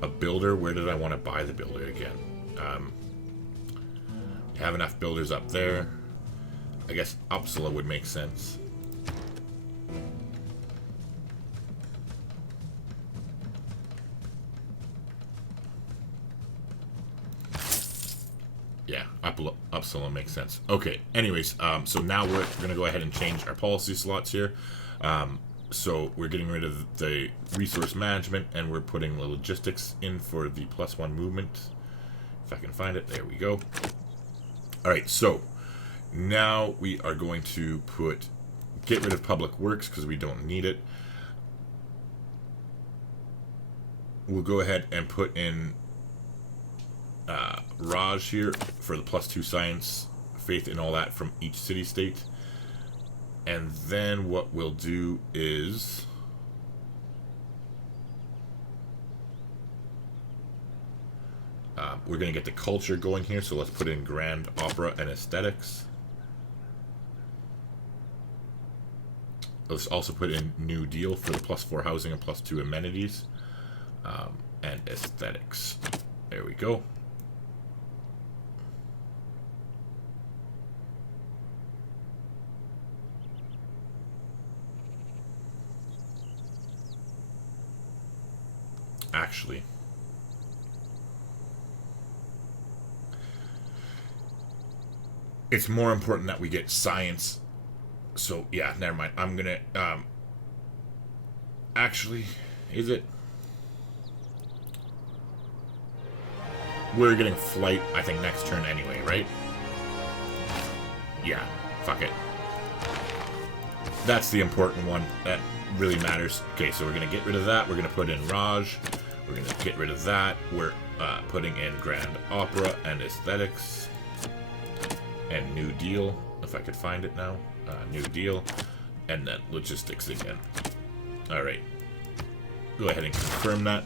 a builder. Where did I want to buy the builder again? We have enough builders up there. I guess Uppsala would make sense. Yeah, Uppsala makes sense. Okay, anyways, so now we're going to go ahead and change our policy slots here. So we're getting rid of the resource management, and we're putting the logistics in for the +1 movement. If I can find it, there we go. Alright, so now we are going to get rid of public works because we don't need it. We'll go ahead and put in Raj here for the +2 science, faith, and all that from each city-state. And then what we'll do is We're going to get the culture going here, so let's put in grand opera and aesthetics. Let's also put in New Deal for the +4 housing and +2 amenities. And aesthetics. There we go. Actually, it's more important that we get science. So yeah, never mind. I'm gonna actually, is it? We're getting flight, I think, next turn anyway, right? Yeah, fuck it. That's the important one. That really matters. Okay, so we're going to get rid of that. We're going to put in Raj. We're going to get rid of that. We're putting in Grand Opera and Aesthetics. And New Deal, if I could find it now. New Deal. And then Logistics again. Alright. Go ahead and confirm that.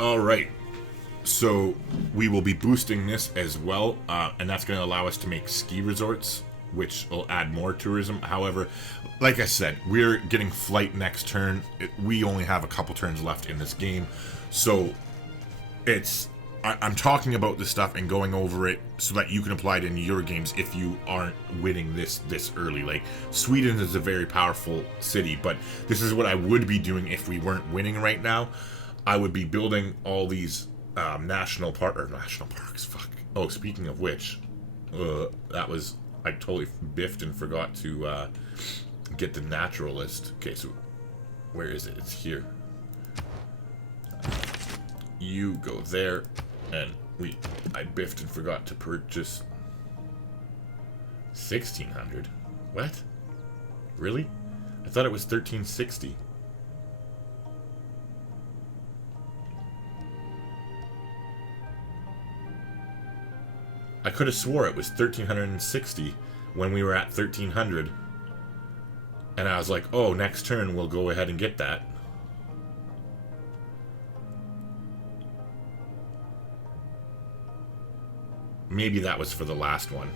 Alright. So we will be boosting this as well. And that's going to allow us to make ski resorts, which will add more tourism. However, like I said, we're getting flight next turn. We only have a couple turns left in this game. So I'm talking about this stuff and going over it so that you can apply it in your games if you aren't winning this early. Like, Sweden is a very powerful city, but this is what I would be doing if we weren't winning right now. I would be building all these national parks. Fuck. Oh, speaking of which, I totally biffed and forgot to get the naturalist. Okay, so where is it? It's here. You go there, and I biffed and forgot to purchase 1,600. What? Really? I thought it was 1,360. I could have swore it was 1,360 when we were at 1,300. And I was like, oh, next turn we'll go ahead and get that. Maybe that was for the last one.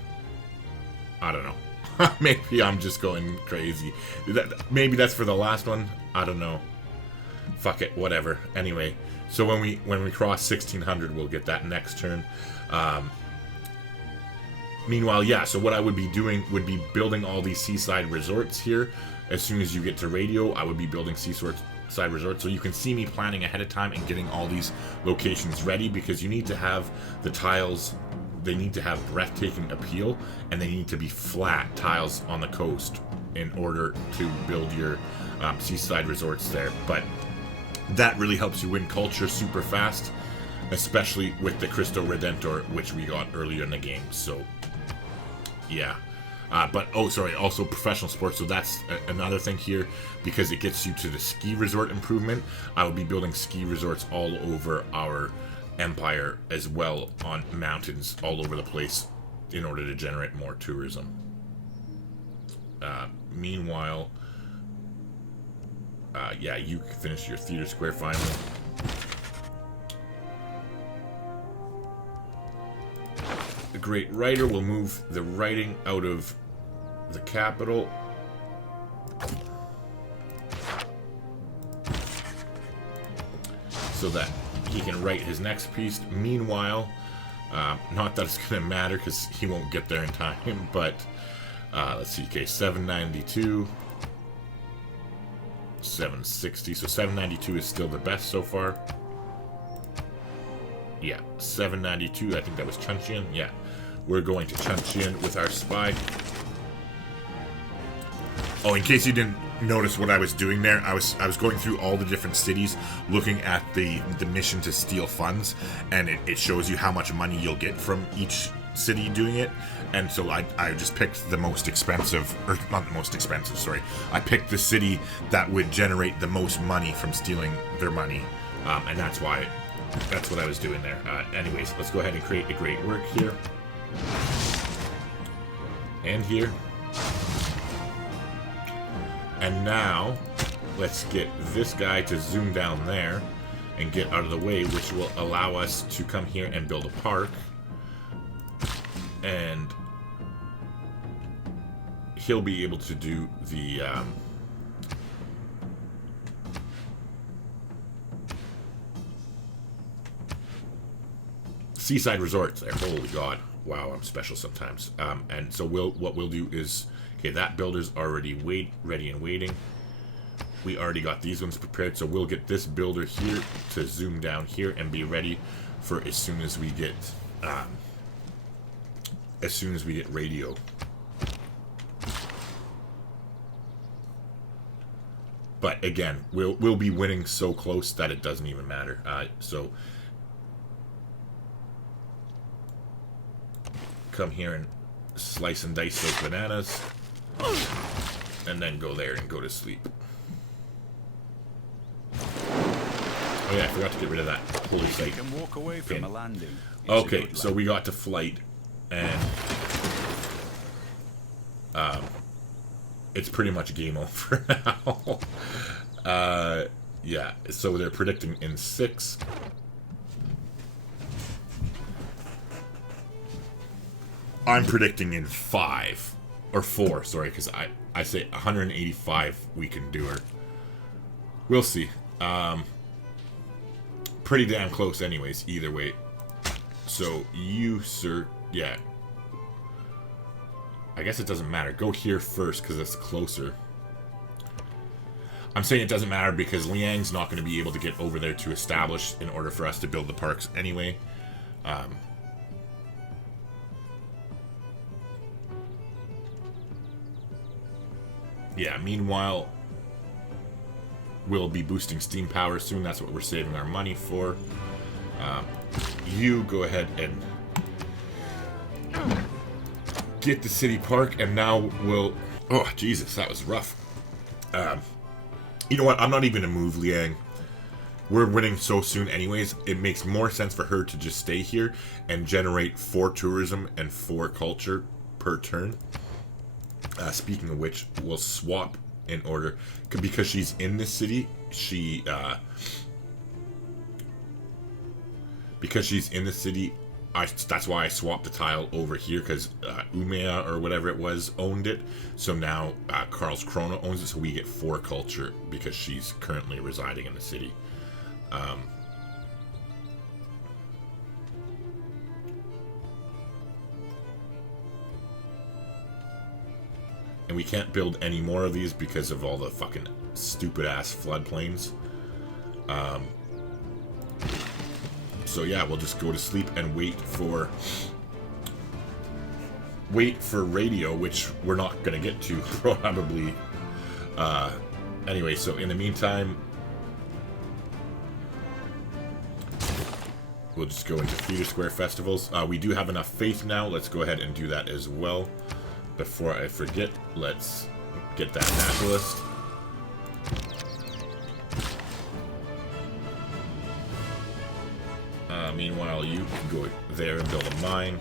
I don't know. Maybe I'm just going crazy. Maybe that's for the last one. I don't know. Fuck it, whatever. Anyway, so when we cross 1,600, we'll get that next turn. Meanwhile, yeah, so what I would be doing would be building all these seaside resorts here. As soon as you get to radio, I would be building seaside resorts. So you can see me planning ahead of time and getting all these locations ready, because you need to have the tiles, they need to have breathtaking appeal, and they need to be flat tiles on the coast in order to build your seaside resorts there. But that really helps you win culture super fast, especially with the Cristo Redentor, which we got earlier in the game. So yeah. But, oh, sorry, also professional sports, so that's another thing here, because it gets you to the ski resort improvement. I will be building ski resorts all over our empire as well, on mountains all over the place, in order to generate more tourism. Meanwhile, yeah, you can finish your theater square finally. The great writer will move the writing out of the capital. So that he can write his next piece. Meanwhile, not that it's going to matter because he won't get there in time, but let's see, okay, 792, 760, so 792 is still the best so far. Yeah, 792, I think that was Chuncheon. Yeah, we're going to Chuncheon with our spy. Oh, in case you didn't notice what I was doing there, I was going through all the different cities, looking at the mission to steal funds, and it shows you how much money you'll get from each city doing it. And so I just picked the most expensive, or not the most expensive, sorry. I picked the city that would generate the most money from stealing their money, and that's what I was doing there. Anyways, let's go ahead and create a great work here. And here. And now, let's get this guy to zoom down there. and get out of the way, which will allow us to come here and build a park. And he'll be able to do the seaside resorts there. Holy God. Wow, I'm special sometimes. And so what we'll do is, okay, that builder's already ready and waiting. We already got these ones prepared, so we'll get this builder here to zoom down here and be ready for as soon as we get radio. But again, we'll be winning so close that it doesn't even matter. So come here and slice and dice those bananas, and then go there and go to sleep. Oh yeah, I forgot to get rid of that holy site can walk away from a landing. Okay, so we got to flight, and it's pretty much game over now. Yeah, so they're predicting in 6. I'm predicting in 5. Or 4, sorry, because I say 185 we can do her. We'll see. Pretty damn close anyways, either way. So you, sir, yeah. I guess it doesn't matter. Go here first, because it's closer. I'm saying it doesn't matter because Liang's not going to be able to get over there to establish in order for us to build the parks anyway. Yeah, meanwhile, we'll be boosting steam power soon. That's what we're saving our money for. You go ahead and get the city park, and now we'll... Oh, Jesus, that was rough. You know what? I'm not even going to move Liang. We're winning so soon anyways. It makes more sense for her to just stay here and generate 4 tourism and 4 culture per turn. Speaking of which, we'll swap in order, because she's in this city. Because she's in the city, that's why I swapped the tile over here, because Umea or whatever it was owned it. So now Karl's Krona owns it, so we get 4 culture because she's currently residing in the city. And we can't build any more of these because of all the fucking stupid-ass floodplains. So yeah, we'll just go to sleep and wait for radio, which we're not going to get to, probably. Anyway, so in the meantime, we'll just go into Theater Square festivals. We do have enough faith now. Let's go ahead and do that as well. Before I forget, let's get that naturalist. Meanwhile, you can go there and build a mine.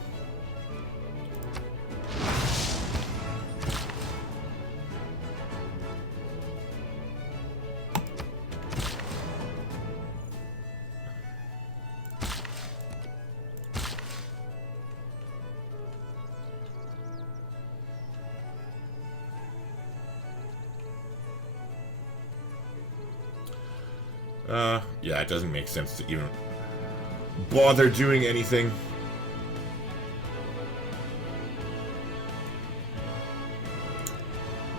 Yeah, it doesn't make sense to even bother doing anything.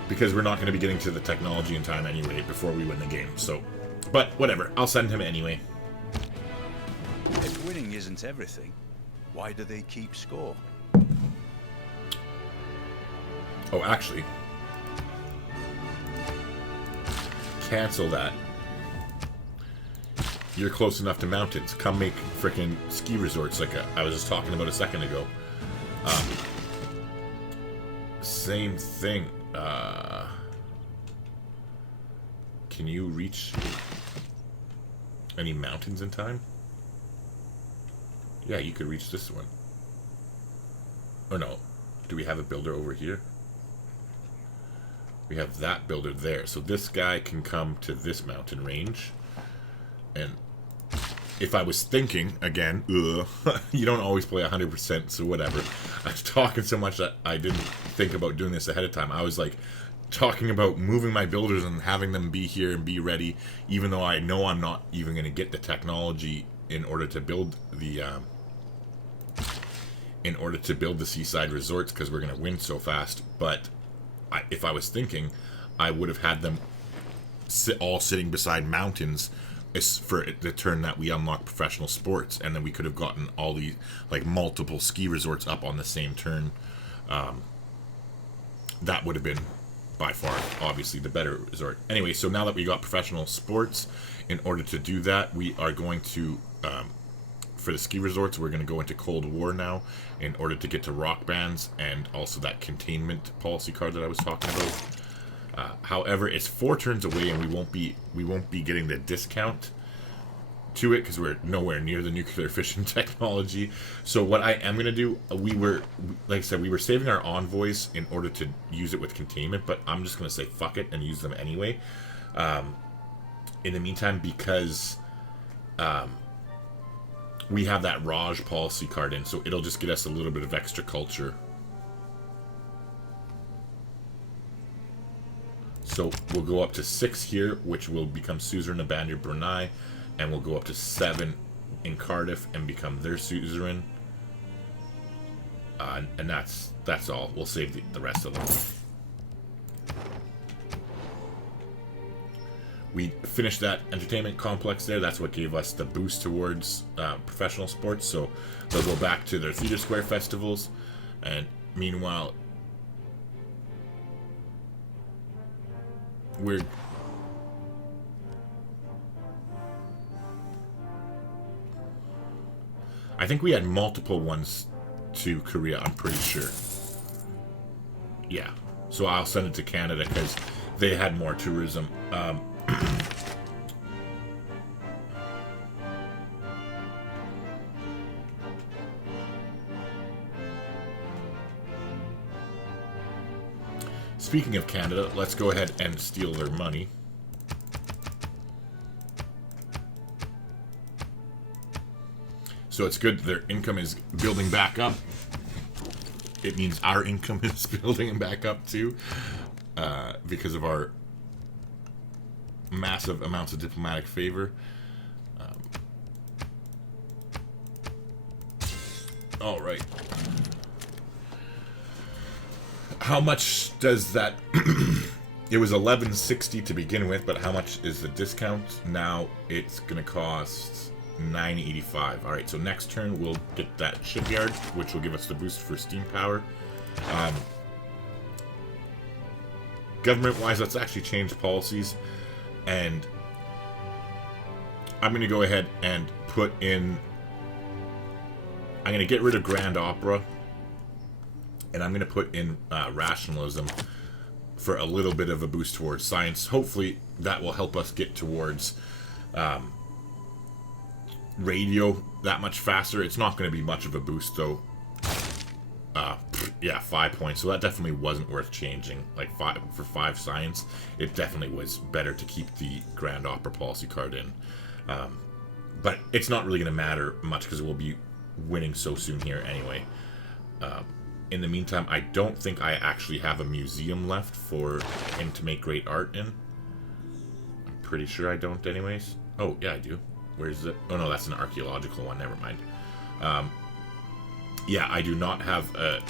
Because we're not going to be getting to the technology in time anyway before we win the game, so... But, whatever, I'll send him anyway. If winning isn't everything, why do they keep score? Oh, actually... Cancel that. You're close enough to mountains. Come make frickin' ski resorts like I was just talking about a second ago. Same thing. Can you reach any mountains in time? Yeah, you could reach this one. Oh no. Do we have a builder over here? We have that builder there. So this guy can come to this mountain range. And if I was thinking, again, you don't always play 100%, so whatever. I was talking so much that I didn't think about doing this ahead of time. I was like talking about moving my builders and having them be here and be ready, even though I know I'm not even going to get the technology in order to build the seaside resorts, because we're going to win so fast. But if I was thinking, I would have had them all sitting beside mountains for the turn that we unlock professional sports, and then we could have gotten all these like multiple ski resorts up on the same turn. That would have been by far obviously the better resort. Anyway, so now that we got professional sports, in order to do that, we are going to for the ski resorts, we're going to go into Cold War now in order to get to rock bands and also that containment policy card that I was talking about. However, it's 4 turns away, and we won't be getting the discount to it because we're nowhere near the nuclear fission technology. So what I am gonna do, like I said, we were saving our envoys in order to use it with containment, but I'm just gonna say fuck it and use them anyway. In the meantime, because we have that Raj policy card in, so it'll just get us a little bit of extra culture. So we'll go up to 6 here, which will become suzerain of Bandir Brunei, and we'll go up to 7 in Cardiff and become their suzerain. And that's all. We'll save the rest of them. We finished that entertainment complex there. That's what gave us the boost towards professional sports. So they'll go back to their Theatre Square festivals. And meanwhile, I think we had multiple ones to Korea, I'm pretty sure. Yeah. So I'll send it to Canada because they had more tourism. Speaking of Canada, let's go ahead and steal their money. So it's good their income is building back up. It means our income is building back up too, because of our massive amounts of diplomatic favor. All right. How much does that... It was $11.60 to begin with, but how much is the discount? Now it's going to cost $9.85. Alright, so next turn we'll get that shipyard, which will give us the boost for steam power. Government-wise, let's actually change policies. And I'm going to go ahead and put in... I'm going to get rid of Grand Opera. And I'm going to put in rationalism for a little bit of a boost towards science. Hopefully that will help us get towards radio that much faster. It's not going to be much of a boost though. Yeah, 5 points. So that definitely wasn't worth changing. Like for 5 science, it definitely was better to keep the Grand Opera policy card in. But it's not really going to matter much because we'll be winning so soon here anyway. In the meantime, I don't think I actually have a museum left for him to make great art in. I'm pretty sure I don't anyways. Oh, yeah, I do. Where's it? Oh, no, that's an archaeological one. Never mind. Yeah, I do not have an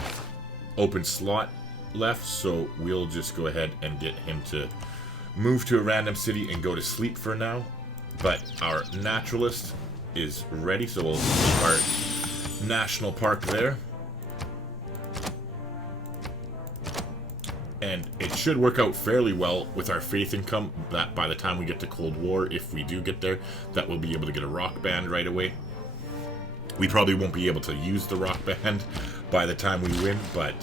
open slot left, so we'll just go ahead and get him to move to a random city and go to sleep for now. But our naturalist is ready, so we'll keep our national park there. And it should work out fairly well with our faith income, that by the time we get to Cold War, if we do get there, that we'll be able to get a rock band right away. We probably won't be able to use the rock band by the time we win, but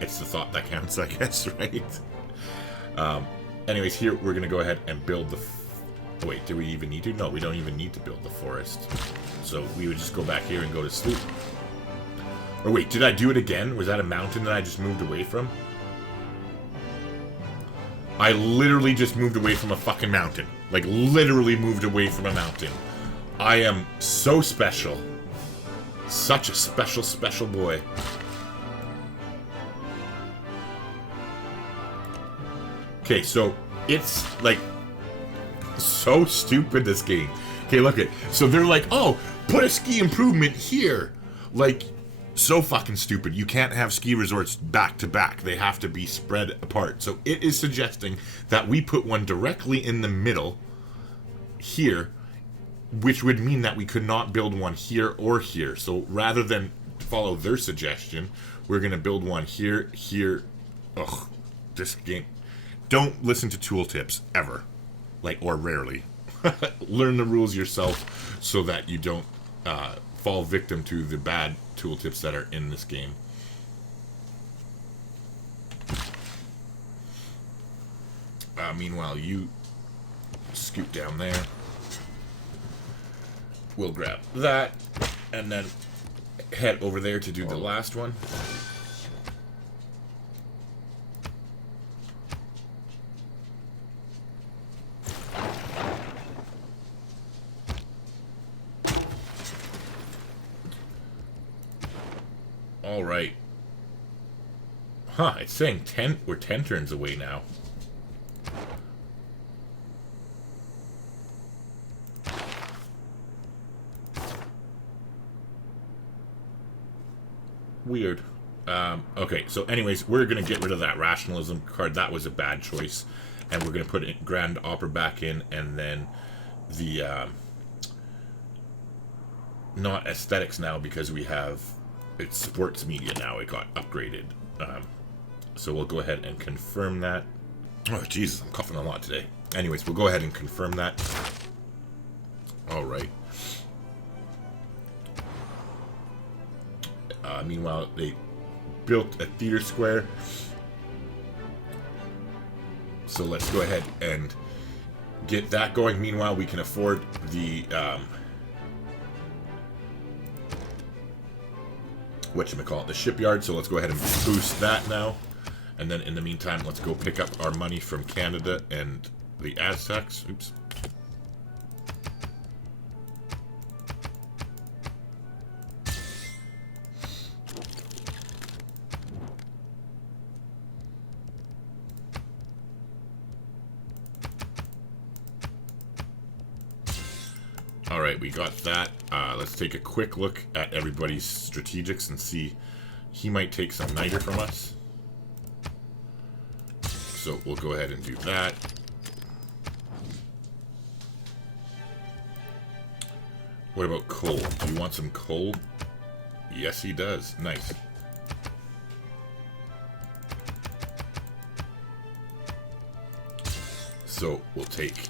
it's the thought that counts, I guess, right? Anyways, here we're going to go ahead and build the... Oh, wait, do we even need to? No, we don't even need to build the forest. So we would just go back here and go to sleep. Or wait, did I do it again? Was that a mountain that I just moved away from? I literally just moved away from a fucking mountain. Like, literally moved away from a mountain. I am so special. Such a special, special boy. Okay, so it's like so stupid, this game. Okay, look it. So they're like, oh, put a ski improvement here. Like, so fucking stupid. You can't have ski resorts back to back. They have to be spread apart. So it is suggesting that we put one directly in the middle here, which would mean that we could not build one here or here. So rather than follow their suggestion, we're going to build one here, here. Ugh, this game. Don't listen to tooltips, ever. Like, or rarely. Learn the rules yourself so that you don't fall victim to the bad tooltips that are in this game. Meanwhile, you scoot down there. We'll grab that, and then head over there to do the last one. All right. Huh, it's saying we're 10 turns away now. Weird. Okay, so anyways, we're going to get rid of that rationalism card. That was a bad choice. And we're going to put Grand Opera back in, and then the not aesthetics now, because we have it's sports media now. It got upgraded. So we'll go ahead and confirm that. Oh, Jesus, I'm coughing a lot today. Anyways, we'll go ahead and confirm that. All right. Meanwhile, they built a theater square. So let's go ahead and get that going. Meanwhile, we can afford the whatchamacallit, the shipyard. So let's go ahead and boost that now. And then in the meantime, let's go pick up our money from Canada and the Aztecs. Oops. Alright, we got that. Let's take a quick look at everybody's strategics and see. He might take some niter from us. So we'll go ahead and do that. What about coal? Do you want some coal? Yes, he does. Nice. So we'll take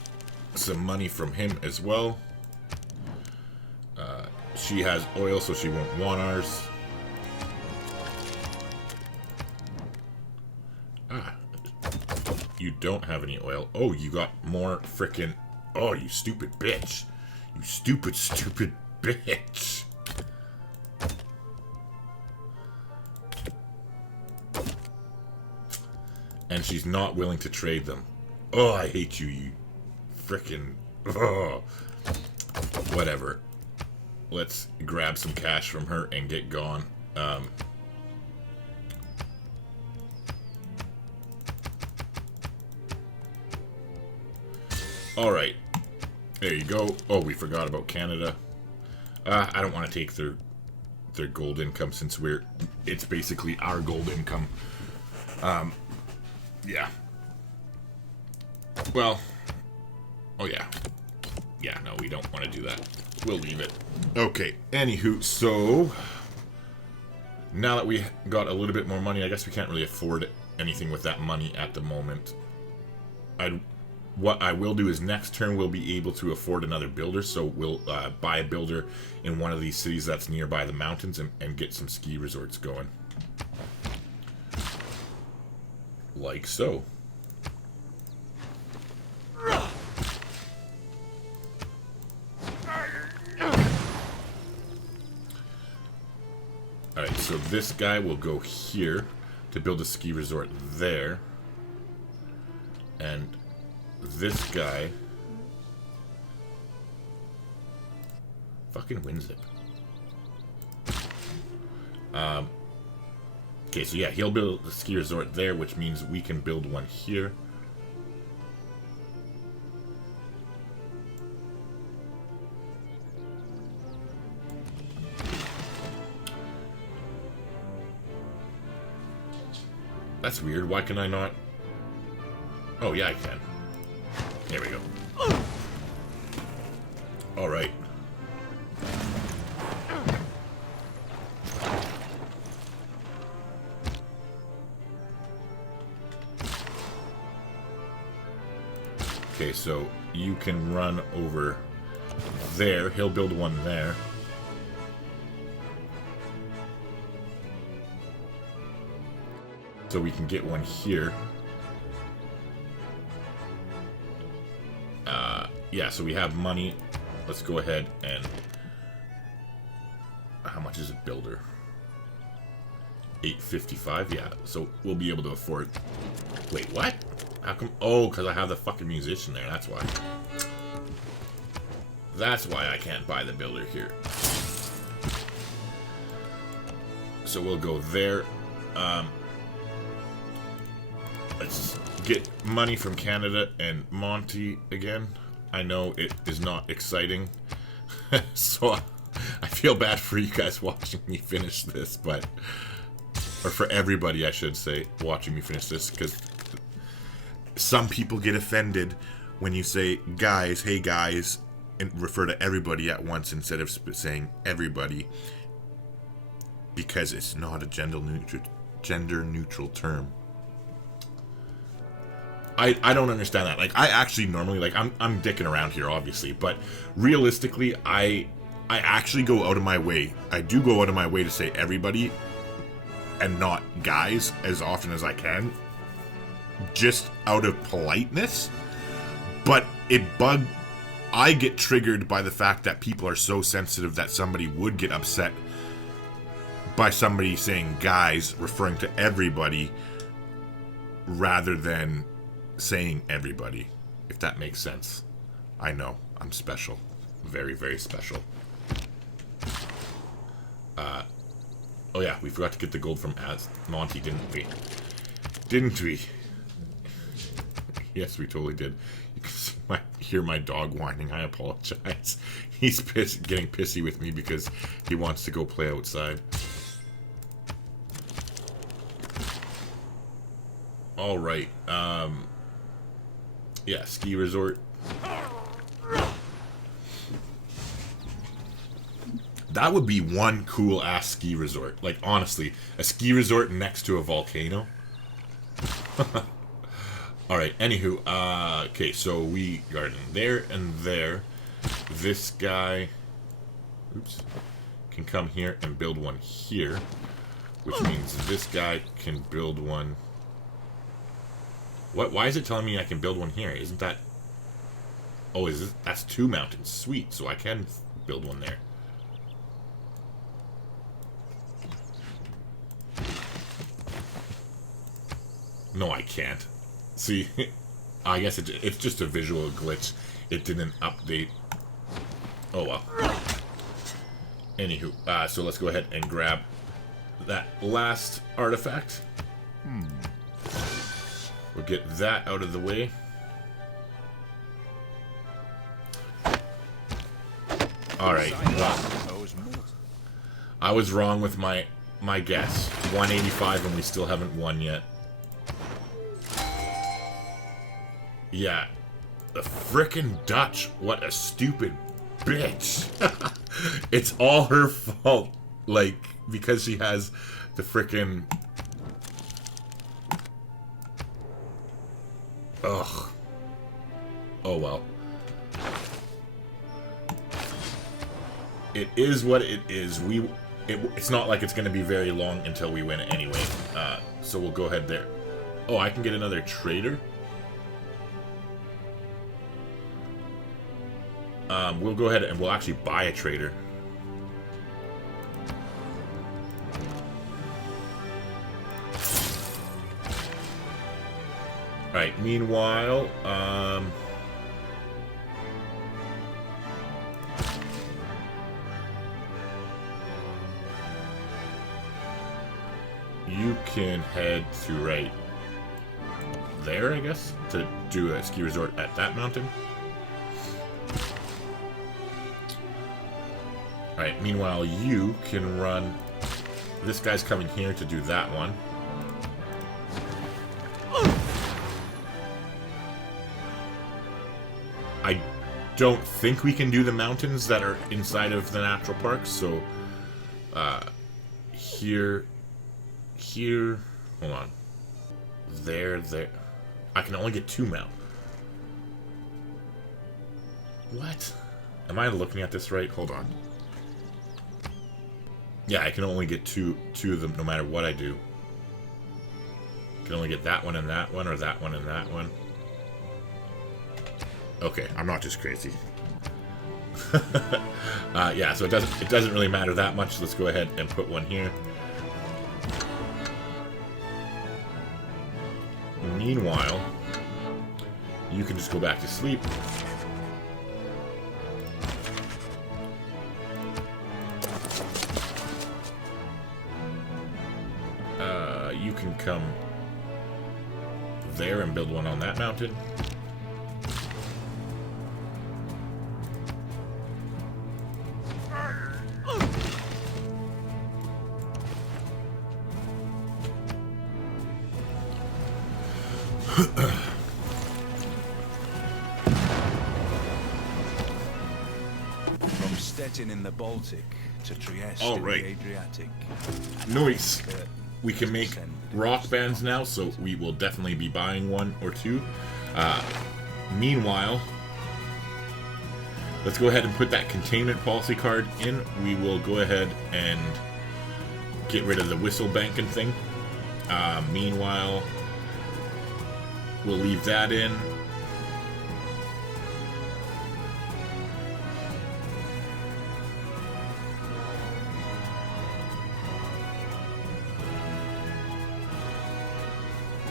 some money from him as well. She has oil, so she won't want ours. You don't have any oil. Oh, you got more frickin'... Oh, you stupid bitch. You stupid, stupid bitch. And she's not willing to trade them. Oh, I hate you, you frickin'... Oh. Whatever. Let's grab some cash from her and get gone. Alright. There you go. Oh, we forgot about Canada. I don't want to take their gold income, since it's basically our gold income. Yeah. Well. Oh, yeah. Yeah, no, we don't want to do that. We'll leave it. Okay, anywho, so now that we got a little bit more money, I guess we can't really afford anything with that money at the moment. What I will do is next turn we'll be able to afford another builder, so we'll buy a builder in one of these cities that's nearby the mountains and get some ski resorts going. Like so. Alright, so this guy will go here to build a ski resort there. And this guy Fucking WinZip. Okay, so yeah, he'll build the ski resort there, which means we can build one here. That's weird. Why can I not? Oh, yeah, I can. There we go. All right. Okay, so you can run over there. He'll build one there. So we can get one here. Yeah, so we have money. Let's go ahead and... How much is a builder? $8.55? Yeah, so we'll be able to afford... Wait, what? How come? Oh, because I have the fucking musician there. That's why. That's why I can't buy the builder here. So we'll go there. Let's get money from Canada and Monty again. I know it is not exciting. So I feel bad for you guys watching me finish this, but... Or for everybody, I should say, watching me finish this, because... Some people get offended when you say, guys, hey guys, and refer to everybody at once instead of saying everybody, because it's not a gender neutral term. I don't understand that. Like, I actually normally, like, I'm dicking around here, obviously, but realistically, I actually go out of my way. I do go out of my way to say everybody and not guys as often as I can, just out of politeness. But I get triggered by the fact that people are so sensitive that somebody would get upset by somebody saying guys, referring to everybody, rather than saying everybody, if that makes sense. I know, I'm special. Very, very special. Oh yeah, we forgot to get the gold from Monty, didn't we? Didn't we? Yes, we totally did. You can hear my dog whining. I apologize. He's getting pissy with me because he wants to go play outside. All right. Yeah, ski resort. That would be one cool ass ski resort. Like, honestly, a ski resort next to a volcano. Alright, anywho, okay, so we garden there and there. This guy, oops, can come here and build one here, which means this guy can build one. What? Why is it telling me I can build one here? Isn't that... Oh, that's 2 mountains. Sweet, so I can build one there. No, I can't. See, I guess it's just a visual glitch. It didn't update. Oh well. Anywho, so let's go ahead and grab that last artifact. We'll get that out of the way. Alright, well, I was wrong with my guess. 185 and we still haven't won yet. Yeah, the frickin' Dutch. What a stupid bitch. It's all her fault. Like, because she has the frickin'... Ugh. Oh well. It is what it is. It's not like it's going to be very long until we win it anyway. So we'll go ahead there. Oh, I can get another trader? We'll go ahead and we'll actually buy a trader. Alright, meanwhile, you can head to right there, I guess, to do a ski resort at that mountain. Alright, meanwhile, you can run... This guy's coming here to do that one. I don't think we can do the mountains that are inside of the natural park, so... here... Hold on. There. I can only get 2 mount. What? Am I looking at this right? Hold on. Yeah, I can only get two of them no matter what I do. I can only get that one and that one, or that one and that one. Okay, I'm not just crazy. Yeah, so it doesn't really matter that much. So let's go ahead and put one here. Meanwhile, you can just go back to sleep. You can come there and build one on that mountain. From Stettin in the Baltic to Trieste in the Adriatic. Nice. We can make rock bands now, so we will definitely be buying 1 or 2. Meanwhile, let's go ahead and put that containment policy card in. We will go ahead and get rid of the whistle banking thing. Meanwhile, we'll leave that in.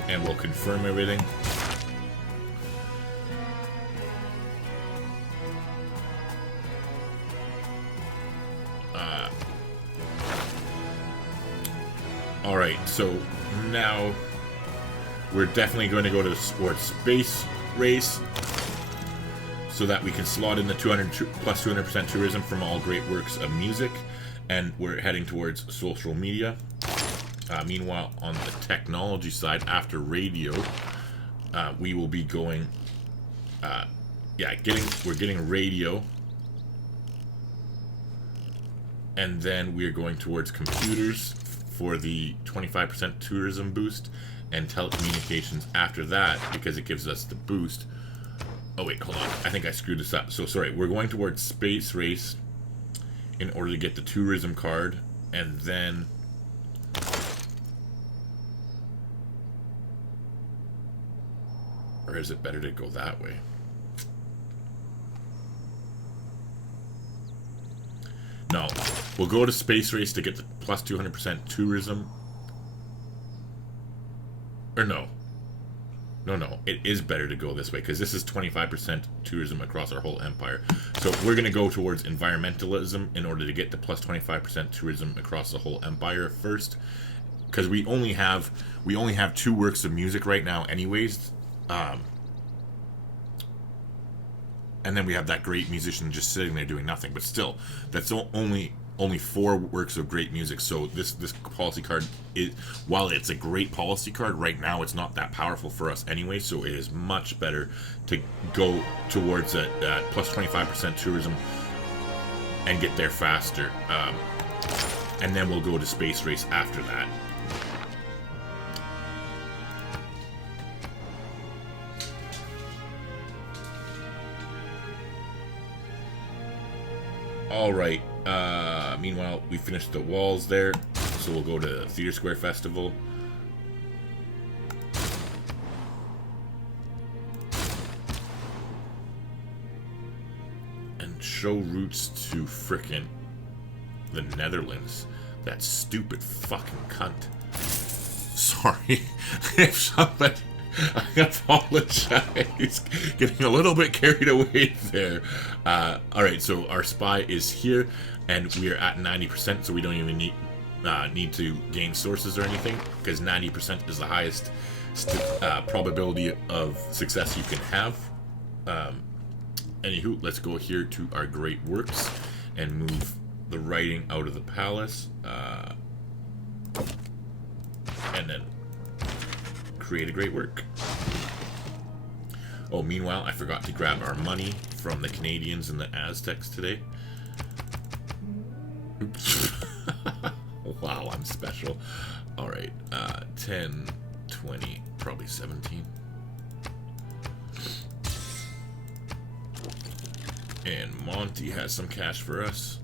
And we'll confirm everything. Alright, so now we're definitely going to go to the sports space race so that we can slot in the 200 plus 200% tourism from all great works of music, and we're heading towards social media. Meanwhile, on the technology side, after radio, we will be going, we're getting radio, and then we're going towards computers for the 25% tourism boost, and telecommunications after that, because it gives us the boost. Oh wait, hold on, I think I screwed this up. So sorry, we're going towards space race in order to get the tourism card, and then or is it better to go that way? No. We'll go to space race to get the plus 200% tourism. Or no. No. It is better to go this way, because this is 25% tourism across our whole empire. So we're going to go towards environmentalism in order to get the plus 25% tourism across the whole empire first. Because we only have 2 works of music right now anyways. And then we have that great musician just sitting there doing nothing. But still, that's only 4 works of great music. So this policy card is, while it's a great policy card, right now it's not that powerful for us anyway. So it is much better to go towards that plus 25% tourism and get there faster. And then we'll go to space race after that. Alright, meanwhile, we finished the walls there, so we'll go to Theater Square Festival. And show routes to frickin' the Netherlands. That stupid fucking cunt. Sorry, if somebody... I apologize. Getting a little bit carried away there. Alright, so our spy is here, and we are at 90%, so we don't even need to gain sources or anything, because 90% is the highest probability of success you can have. Anywho, let's go here to our great works and move the writing out of the palace, and then create a great work. Oh, meanwhile, I forgot to grab our money from the Canadians and the Aztecs today. Oops. Wow, I'm special. Alright, 10, 20, probably 17. And Monty has some cash for us.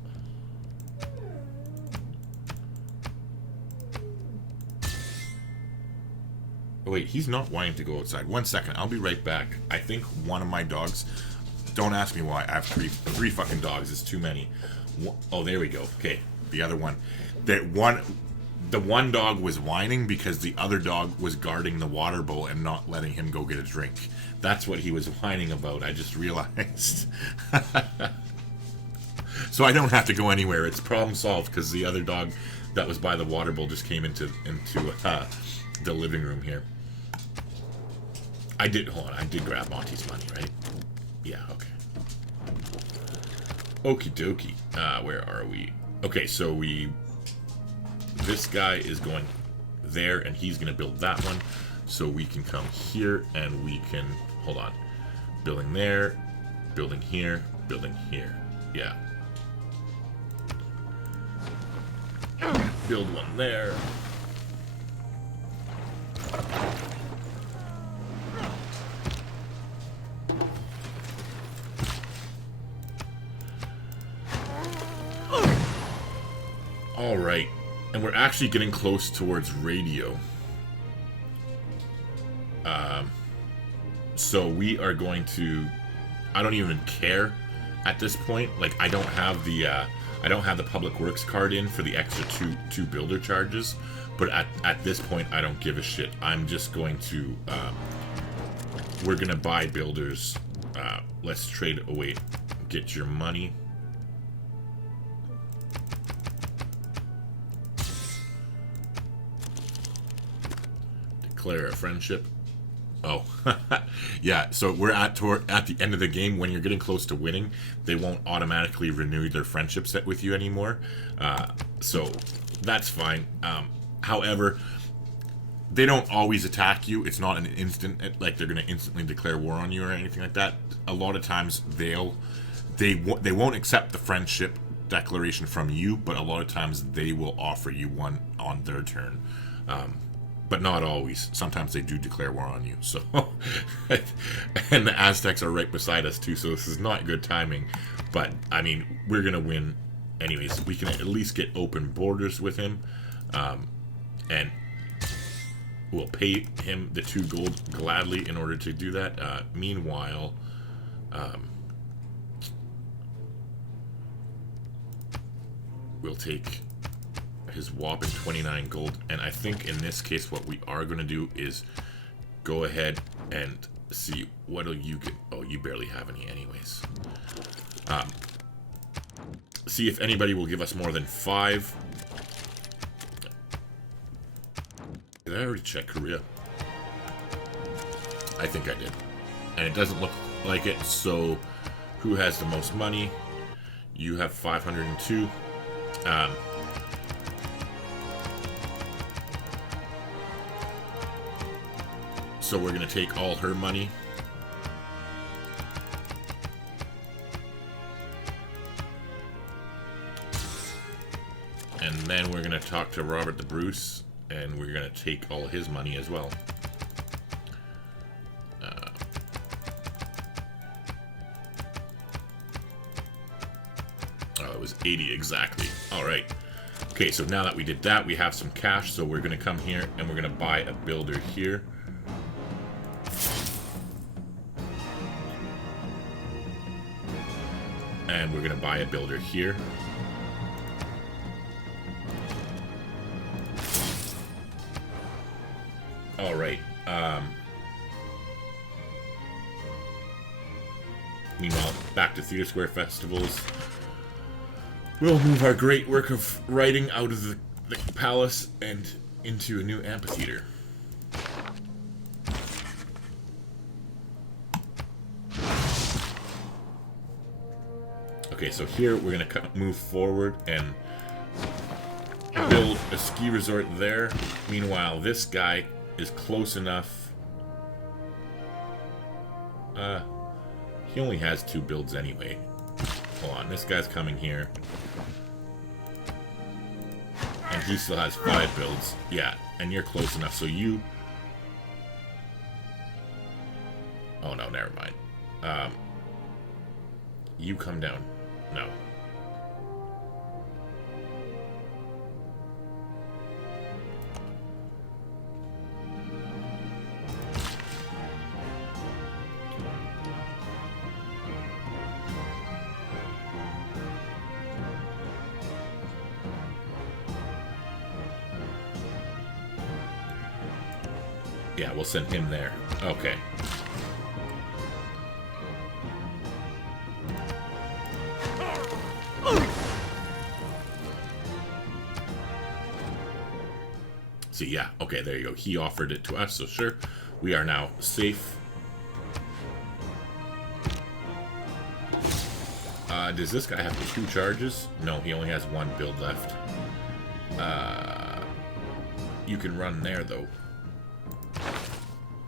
Oh, wait, he's not wanting to go outside. 1 second, I'll be right back. I think one of my dogs... Don't ask me why. I have three fucking dogs. It's too many. Oh, there we go. Okay, the other one. The one dog was whining because the other dog was guarding the water bowl and not letting him go get a drink. That's what he was whining about. I just realized. So I don't have to go anywhere. It's problem solved because the other dog that was by the water bowl just came into the living room here. Hold on, I did grab Monty's money, right? Yeah, okay. Okie dokie. Where are we? Okay, so this guy is going there, and he's going to build that one. So we can come here, and we can... Hold on. Building there, building here, building here. Yeah. Build one there. Alright, and we're actually getting close towards radio. So we are going to... I don't even care at this point. Like, I don't have the Public Works card in for the extra two builder charges. But at this point, I don't give a shit. I'm just going to... we're going to buy builders. Let's trade... Oh, wait. Get your money. Declare a friendship. Oh, yeah. So we're at the end of the game. When you're getting close to winning, they won't automatically renew their friendship set with you anymore. So that's fine. However, they don't always attack you. It's not an instant, like they're going to instantly declare war on you or anything like that. A lot of times they won't accept the friendship declaration from you, but a lot of times they will offer you one on their turn. But not always. Sometimes they do declare war on you. So, and the Aztecs are right beside us too. So this is not good timing. But I mean, we're gonna win, anyways. We can at least get open borders with him, and we'll pay him the 2 gold gladly in order to do that. Meanwhile, we'll take his whopping 29 gold, and I think in this case what we are going to do is go ahead and see what'll you get. Oh, you barely have any anyways. See if anybody will give us more than 5. Did I already check Korea? I think I did, and it doesn't look like it. So who has the most money? You have 502. So we're going to take all her money. And then we're going to talk to Robert the Bruce, and we're going to take all his money as well. Oh, it was 80 exactly. All right. Okay, so now that we did that, we have some cash, so we're going to come here, and we're going to buy a builder here. And we're going to buy a builder here. All right. Meanwhile, back to Theater Square Festivals. We'll move our great work of writing out of the the palace and into a new amphitheater. Okay, so here we're going to move forward and build a ski resort there. Meanwhile, this guy is close enough. He only has 2 builds anyway. Hold on, this guy's coming here. And he still has 5 builds. Yeah, and you're close enough, so you... Oh, no, never mind. You come down. No. Yeah, we'll send him there. Okay. So yeah, okay, there you go. He offered it to us, so sure. We are now safe. Does this guy have 2 charges? No, he only has 1 build left. You can run there, though.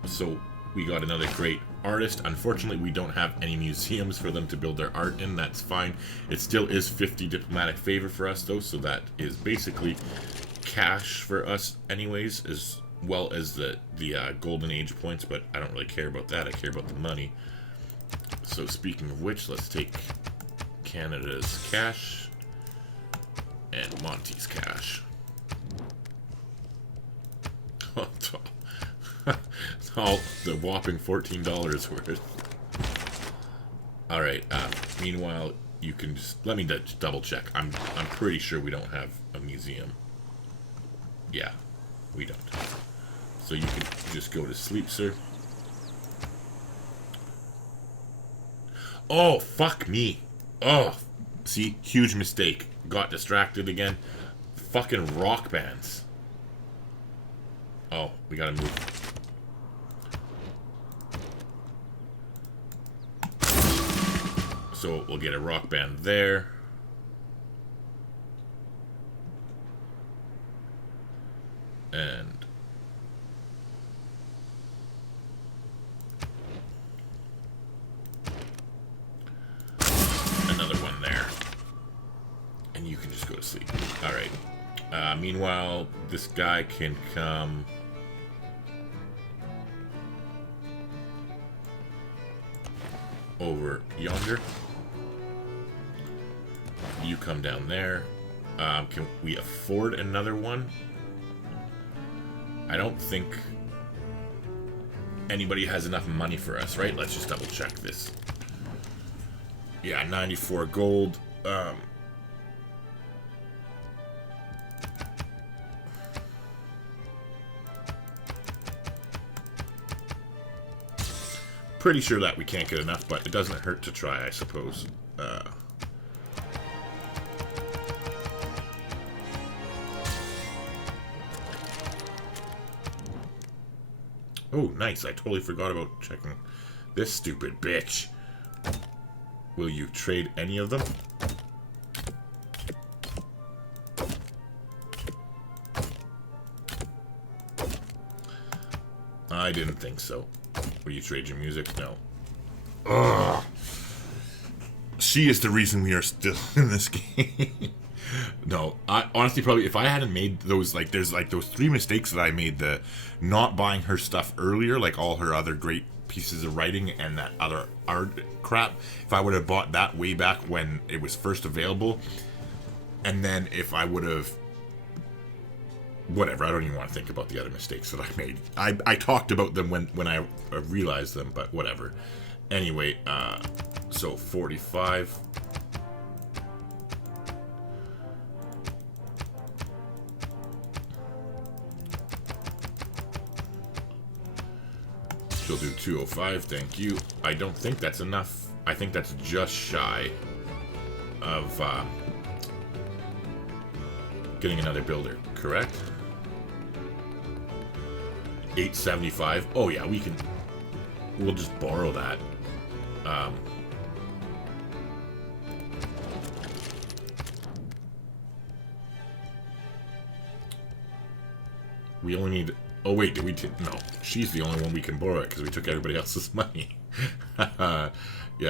So we got another great artist. Unfortunately, we don't have any museums for them to build their art in. That's fine. It still is 50 diplomatic favor for us, though, so that is basically cash for us anyways, as well as the golden age points, but I don't really care about that. I care about the money. So speaking of which, let's take Canada's cash and Monty's cash. All the whopping $14 worth. Alright, meanwhile, you can just let me double check. I'm pretty sure we don't have a museum. Yeah, we don't. So you can just go to sleep, sir. Oh, fuck me. Oh, see, huge mistake. Got distracted again. Fucking rock bands. Oh, we gotta move. So we'll get a rock band there. And another one there. And you can just go to sleep. Alright. Meanwhile, this guy can come over yonder. You come down there. Can we afford another one? I don't think anybody has enough money for us, right? Let's just double check this. Yeah, 94 gold. Pretty sure that we can't get enough, but it doesn't hurt to try, I suppose. Oh, nice. I totally forgot about checking this stupid bitch. Will you trade any of them? I didn't think so. Will you trade your music? No. Ugh. She is the reason we are still in this game. No, I honestly probably, if I hadn't made those, like, there's like those 3 mistakes that I made, the not buying her stuff earlier, like all her other great pieces of writing and that other art crap. If I would have bought that way back when it was first available, and then if I would have, whatever, I don't even want to think about the other mistakes that I made. I talked about them when I realized them, but whatever. Anyway, so 45. She'll do 205, thank you. I don't think that's enough. I think that's just shy of getting another builder, correct? 875. Oh yeah, we'll just borrow that. We only need... Oh wait, did we... No, she's the only one we can borrow it because we took everybody else's money. Yeah,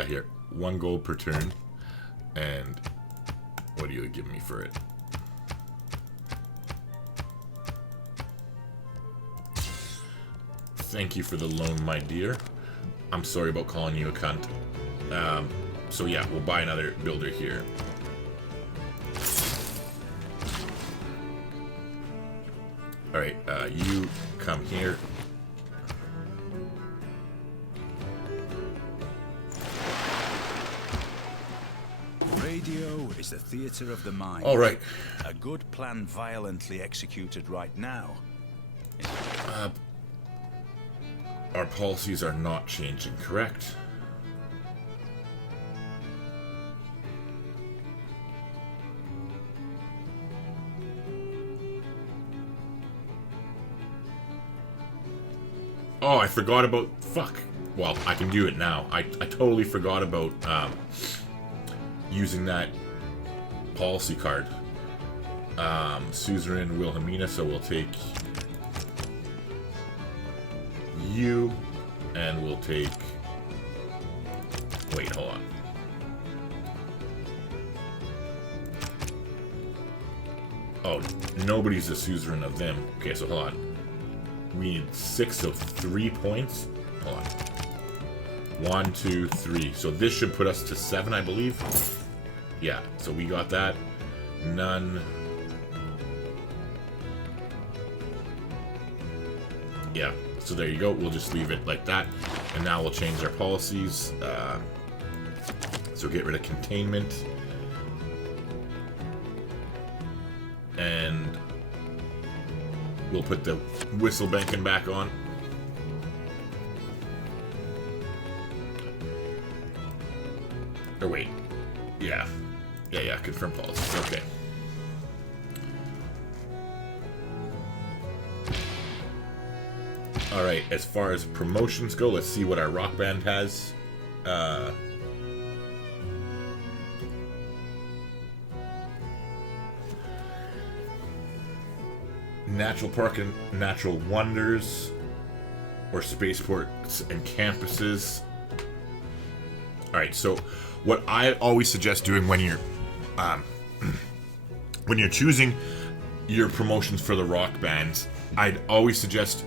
here. 1 gold per turn. And what do you give me for it? Thank you for the loan, my dear. I'm sorry about calling you a cunt. So yeah, we'll buy another builder here. Alright, you come here. Radio is the theater of the mind. Alright. A good plan violently executed right now. Our policies are not changing, correct? Oh, I forgot about... Fuck. Well, I can do it now. I totally forgot about using that policy card. Suzerain Wilhelmina, so we'll take you, and we'll take... Wait, hold on. Oh, nobody's a suzerain of them. Okay, so hold on. We need 6, so 3 points. Hold on. 1, 2, 3. So this should put us to 7, I believe. Yeah, so we got that. None. Yeah, so there you go. We'll just leave it like that. And now we'll change our policies. So get rid of containment. And we'll put the whistle banking back on. Or wait. Yeah. Yeah, confirm policies. Okay. Alright, as far as promotions go, let's see what our rock band has. Natural Park and Natural Wonders, or spaceports and campuses. Alright, so what I always suggest doing when you're choosing your promotions for the rock bands, I'd always suggest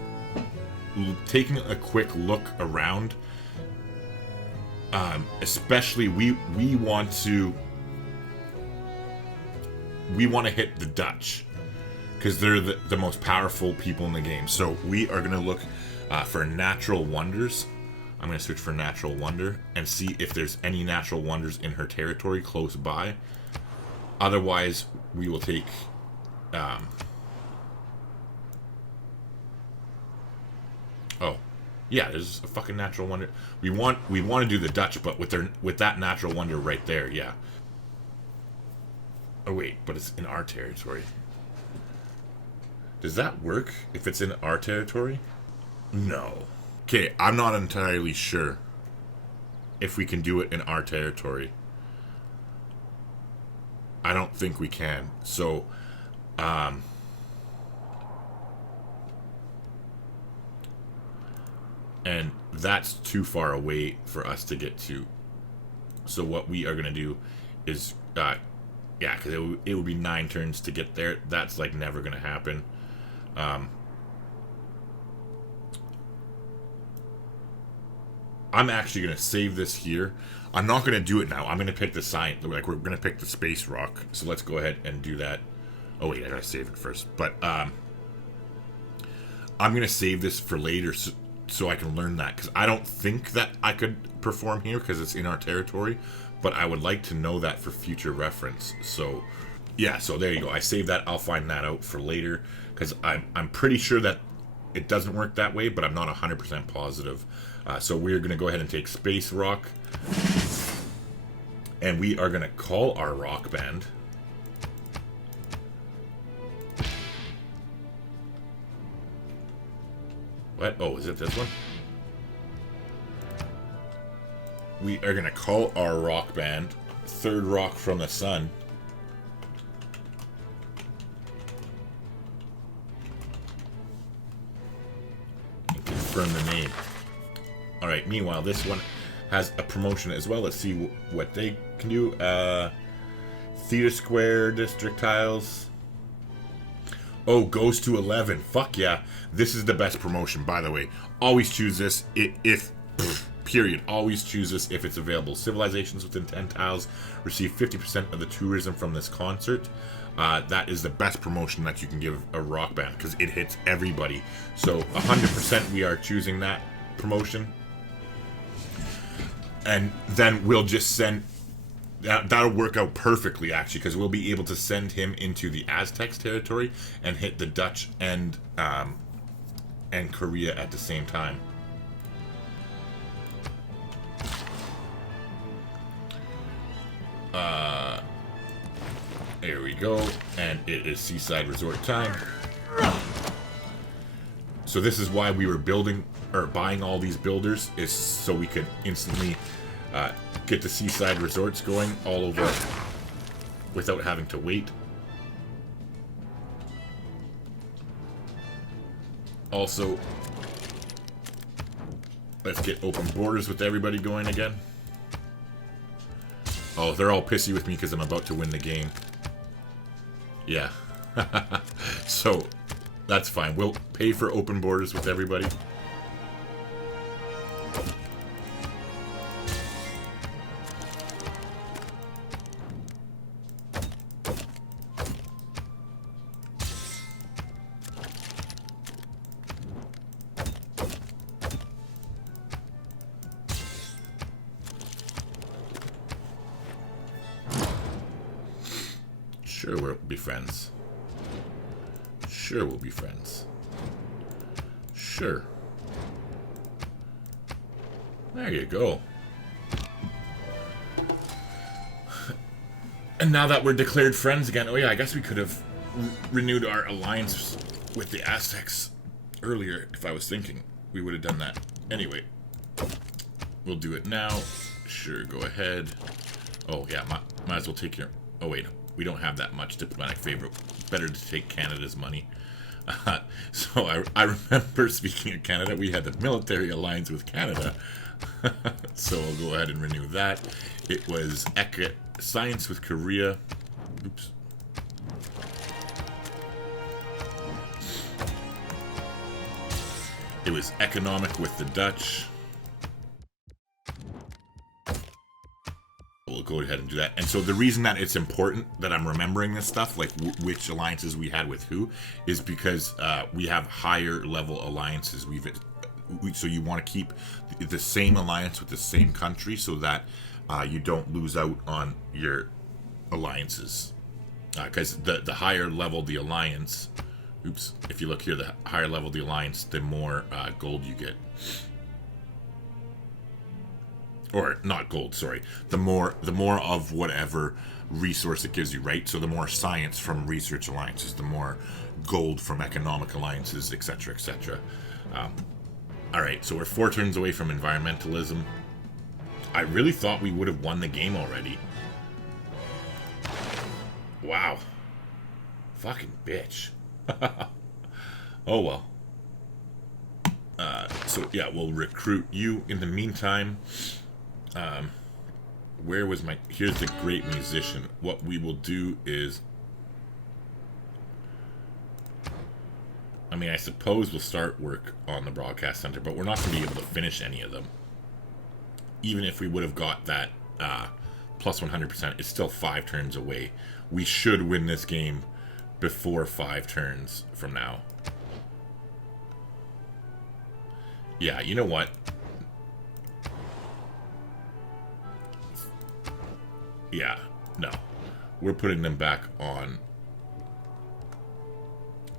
taking a quick look around. Especially we want to hit the Dutch, because they're the most powerful people in the game. So we are going to look for natural wonders. I'm going to search for natural wonder and see if there's any natural wonders in her territory close by. Otherwise, we will take... oh, yeah, there's a fucking natural wonder. We want to do the Dutch, but with that natural wonder right there, yeah. Oh wait, but it's in our territory. Does that work if it's in our territory? No. Okay, I'm not entirely sure if we can do it in our territory. I don't think we can. So, and that's too far away for us to get to. So what we are going to do is, yeah, because it would be 9 turns to get there. That's like never going to happen. I'm actually going to save this here. I'm not going to do it now. I'm going to pick the sign. Like, we're going to pick the space rock. So let's go ahead and do that. Oh, wait, I got to save it first. But I'm going to save this for later so I can learn that. Because I don't think that I could perform here because it's in our territory. But I would like to know that for future reference. So, yeah, so there you go. I saved that. I'll find that out for later. Because I'm pretty sure that it doesn't work that way, but I'm not 100% positive. So we're going to go ahead and take Space Rock. And we are going to call our rock band. What? Oh, is it this one? We are going to call our rock band Third Rock from the Sun. And confirm the name. Alright, meanwhile, this one has a promotion as well. Let's see what they can do. Theater Square District Tiles. Oh, goes to 11. Fuck yeah. This is the best promotion, by the way. Always choose this period. Always choose this if it's available. Civilizations within 10 tiles receive 50% of the tourism from this concert. That is the best promotion that you can give a rock band because it hits everybody. So 100% we are choosing that promotion. And then we'll just send... That'll work out perfectly, actually, because we'll be able to send him into the Aztecs territory and hit the Dutch and Korea at the same time. There we go, and it is Seaside Resort time. So this is why we were buying all these builders, is so we could instantly get the seaside resorts going all over without having to wait. Also, let's get open borders with everybody going again. Oh, they're all pissy with me because I'm about to win the game. Yeah. So, that's fine. We'll pay for open borders with everybody. Sure, we'll be friends. Sure, we'll be friends. Sure. There you go. And now that we're declared friends again, oh yeah, I guess we could have renewed our alliance with the Aztecs earlier. If I was thinking, we would have done that. Anyway, we'll do it now. Sure, go ahead. Oh yeah, might as well take your... Oh wait, we don't have that much diplomatic favor. Better to take Canada's money. So I remember, speaking of Canada, we had the military alliance with Canada. So I'll go ahead and renew that. It was science with Korea. Oops. It was economic with the Dutch. We'll go ahead and do that. And so the reason that it's important that I'm remembering this stuff, like which alliances we had with who, is because we have higher level alliances. So you want to keep the same alliance with the same country so that you don't lose out on your alliances. Because the higher level the alliance, oops, if you look here, the higher level the alliance, the more gold you get. Or not gold, sorry. The more of whatever resource it gives you, right? So the more science from research alliances, the more gold from economic alliances, etc., etc. All right, so we're 4 turns away from environmentalism. I really thought we would have won the game already. Wow. Fucking bitch. Oh well. So yeah, we'll recruit you. In the meantime, where was my... Here's the great musician. What we will do is... I mean, I suppose we'll start work on the broadcast center, but we're not going to be able to finish any of them. Even if we would have got that plus 100%, it's still 5 turns away. We should win this game before 5 turns from now. Yeah, you know what? Yeah, no. We're putting them back on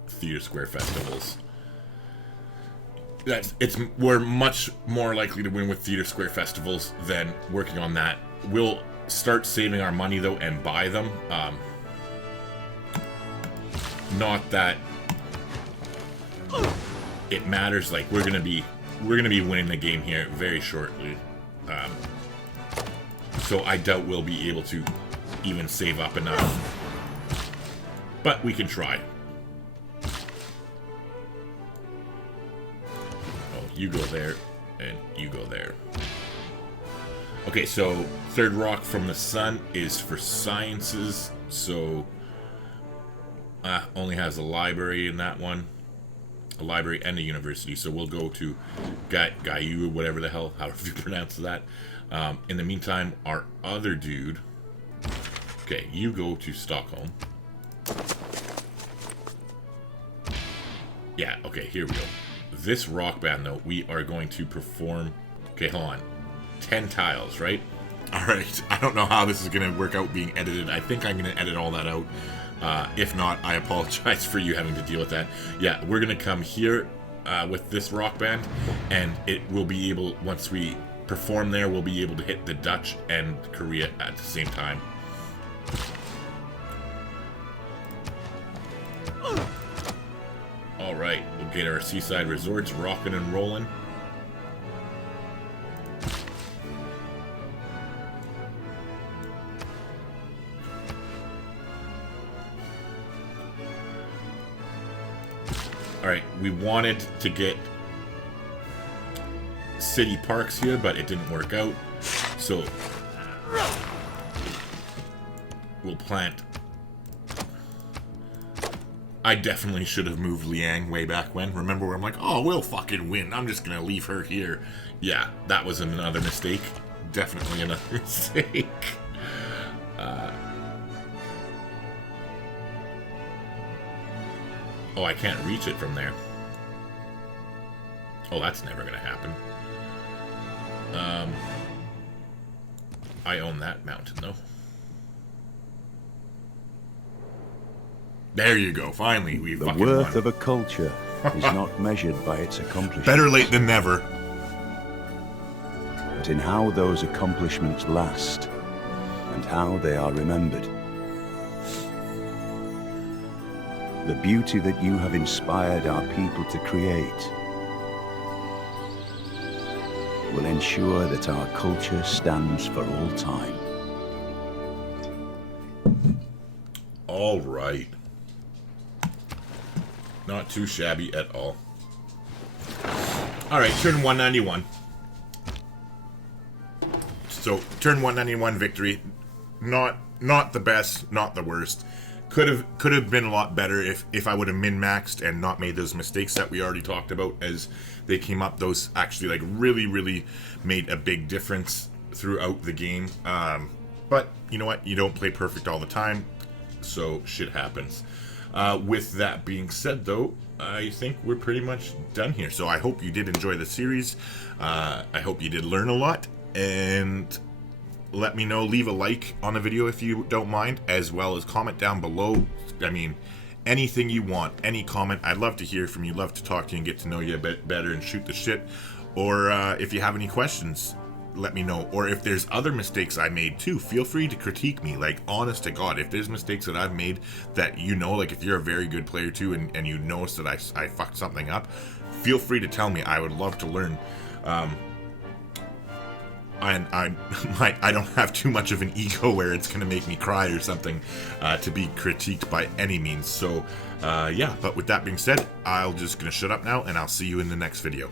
Theater Square festivals. We're much more likely to win with Theater Square festivals than working on that. We'll start saving our money though and buy them. Not that it matters. Like, we're gonna be winning the game here very shortly. So I doubt we'll be able to even save up enough. But we can try. Oh, you go there, and you go there. Okay, so third rock from the sun is for sciences, so only has a library in that one. A library and a university, so we'll go to Gayu, whatever the hell, however you pronounce that. In the meantime, our other dude... Okay, you go to Stockholm. Yeah, okay, here we go. This rock band, though, we are going to perform... Okay, hold on. 10 tiles, right? Alright, I don't know how this is going to work out being edited. I think I'm going to edit all that out. If not, I apologize for you having to deal with that. Yeah, we're going to come here with this rock band, and it will be able, once we perform there, we'll be able to hit the Dutch and Korea at the same time. Alright, we'll get our seaside resorts rocking and rolling. Alright, we wanted to get city parks here, but it didn't work out. So we'll plant. I definitely should have moved Liang way back when. Remember where I'm like, oh, we'll fucking win. I'm just gonna leave her here. Yeah, that was another mistake. Definitely another mistake. Oh, I can't reach it from there. Oh, that's never gonna happen. I own that mountain, though. There you go. Finally, we fucking won. The worth of a culture is not measured by its accomplishments. Better late than never. But in how those accomplishments last and how they are remembered. The beauty that you have inspired our people to create will ensure that our culture stands for all time. All right. Not too shabby at all. All right, turn 191. So, turn 191 victory. Not the best, not the worst. Could have been a lot better if I would have min-maxed and not made those mistakes that we already talked about as they came up. Those actually like really made a big difference throughout the game. But you know what? You don't play perfect all the time, so shit happens. With that being said, though, I think we're pretty much done here. So I hope you did enjoy the series. I hope you did learn a lot, and let me know. Leave a like on the video if you don't mind, as well as comment down below. I mean, anything you want, any comment. I'd love to hear from you. Love to talk to you and get to know you a bit better and shoot the shit. Or if you have any questions, let me know. Or if there's other mistakes I made too, feel free to critique me. Like, honest to God, if there's mistakes that I've made that you know, like if you're a very good player too and you notice that I fucked something up, feel free to tell me. I would love to learn. I don't have too much of an ego where it's going to make me cry or something to be critiqued by any means. So, yeah, but with that being said, I'm just going to shut up now, and I'll see you in the next video.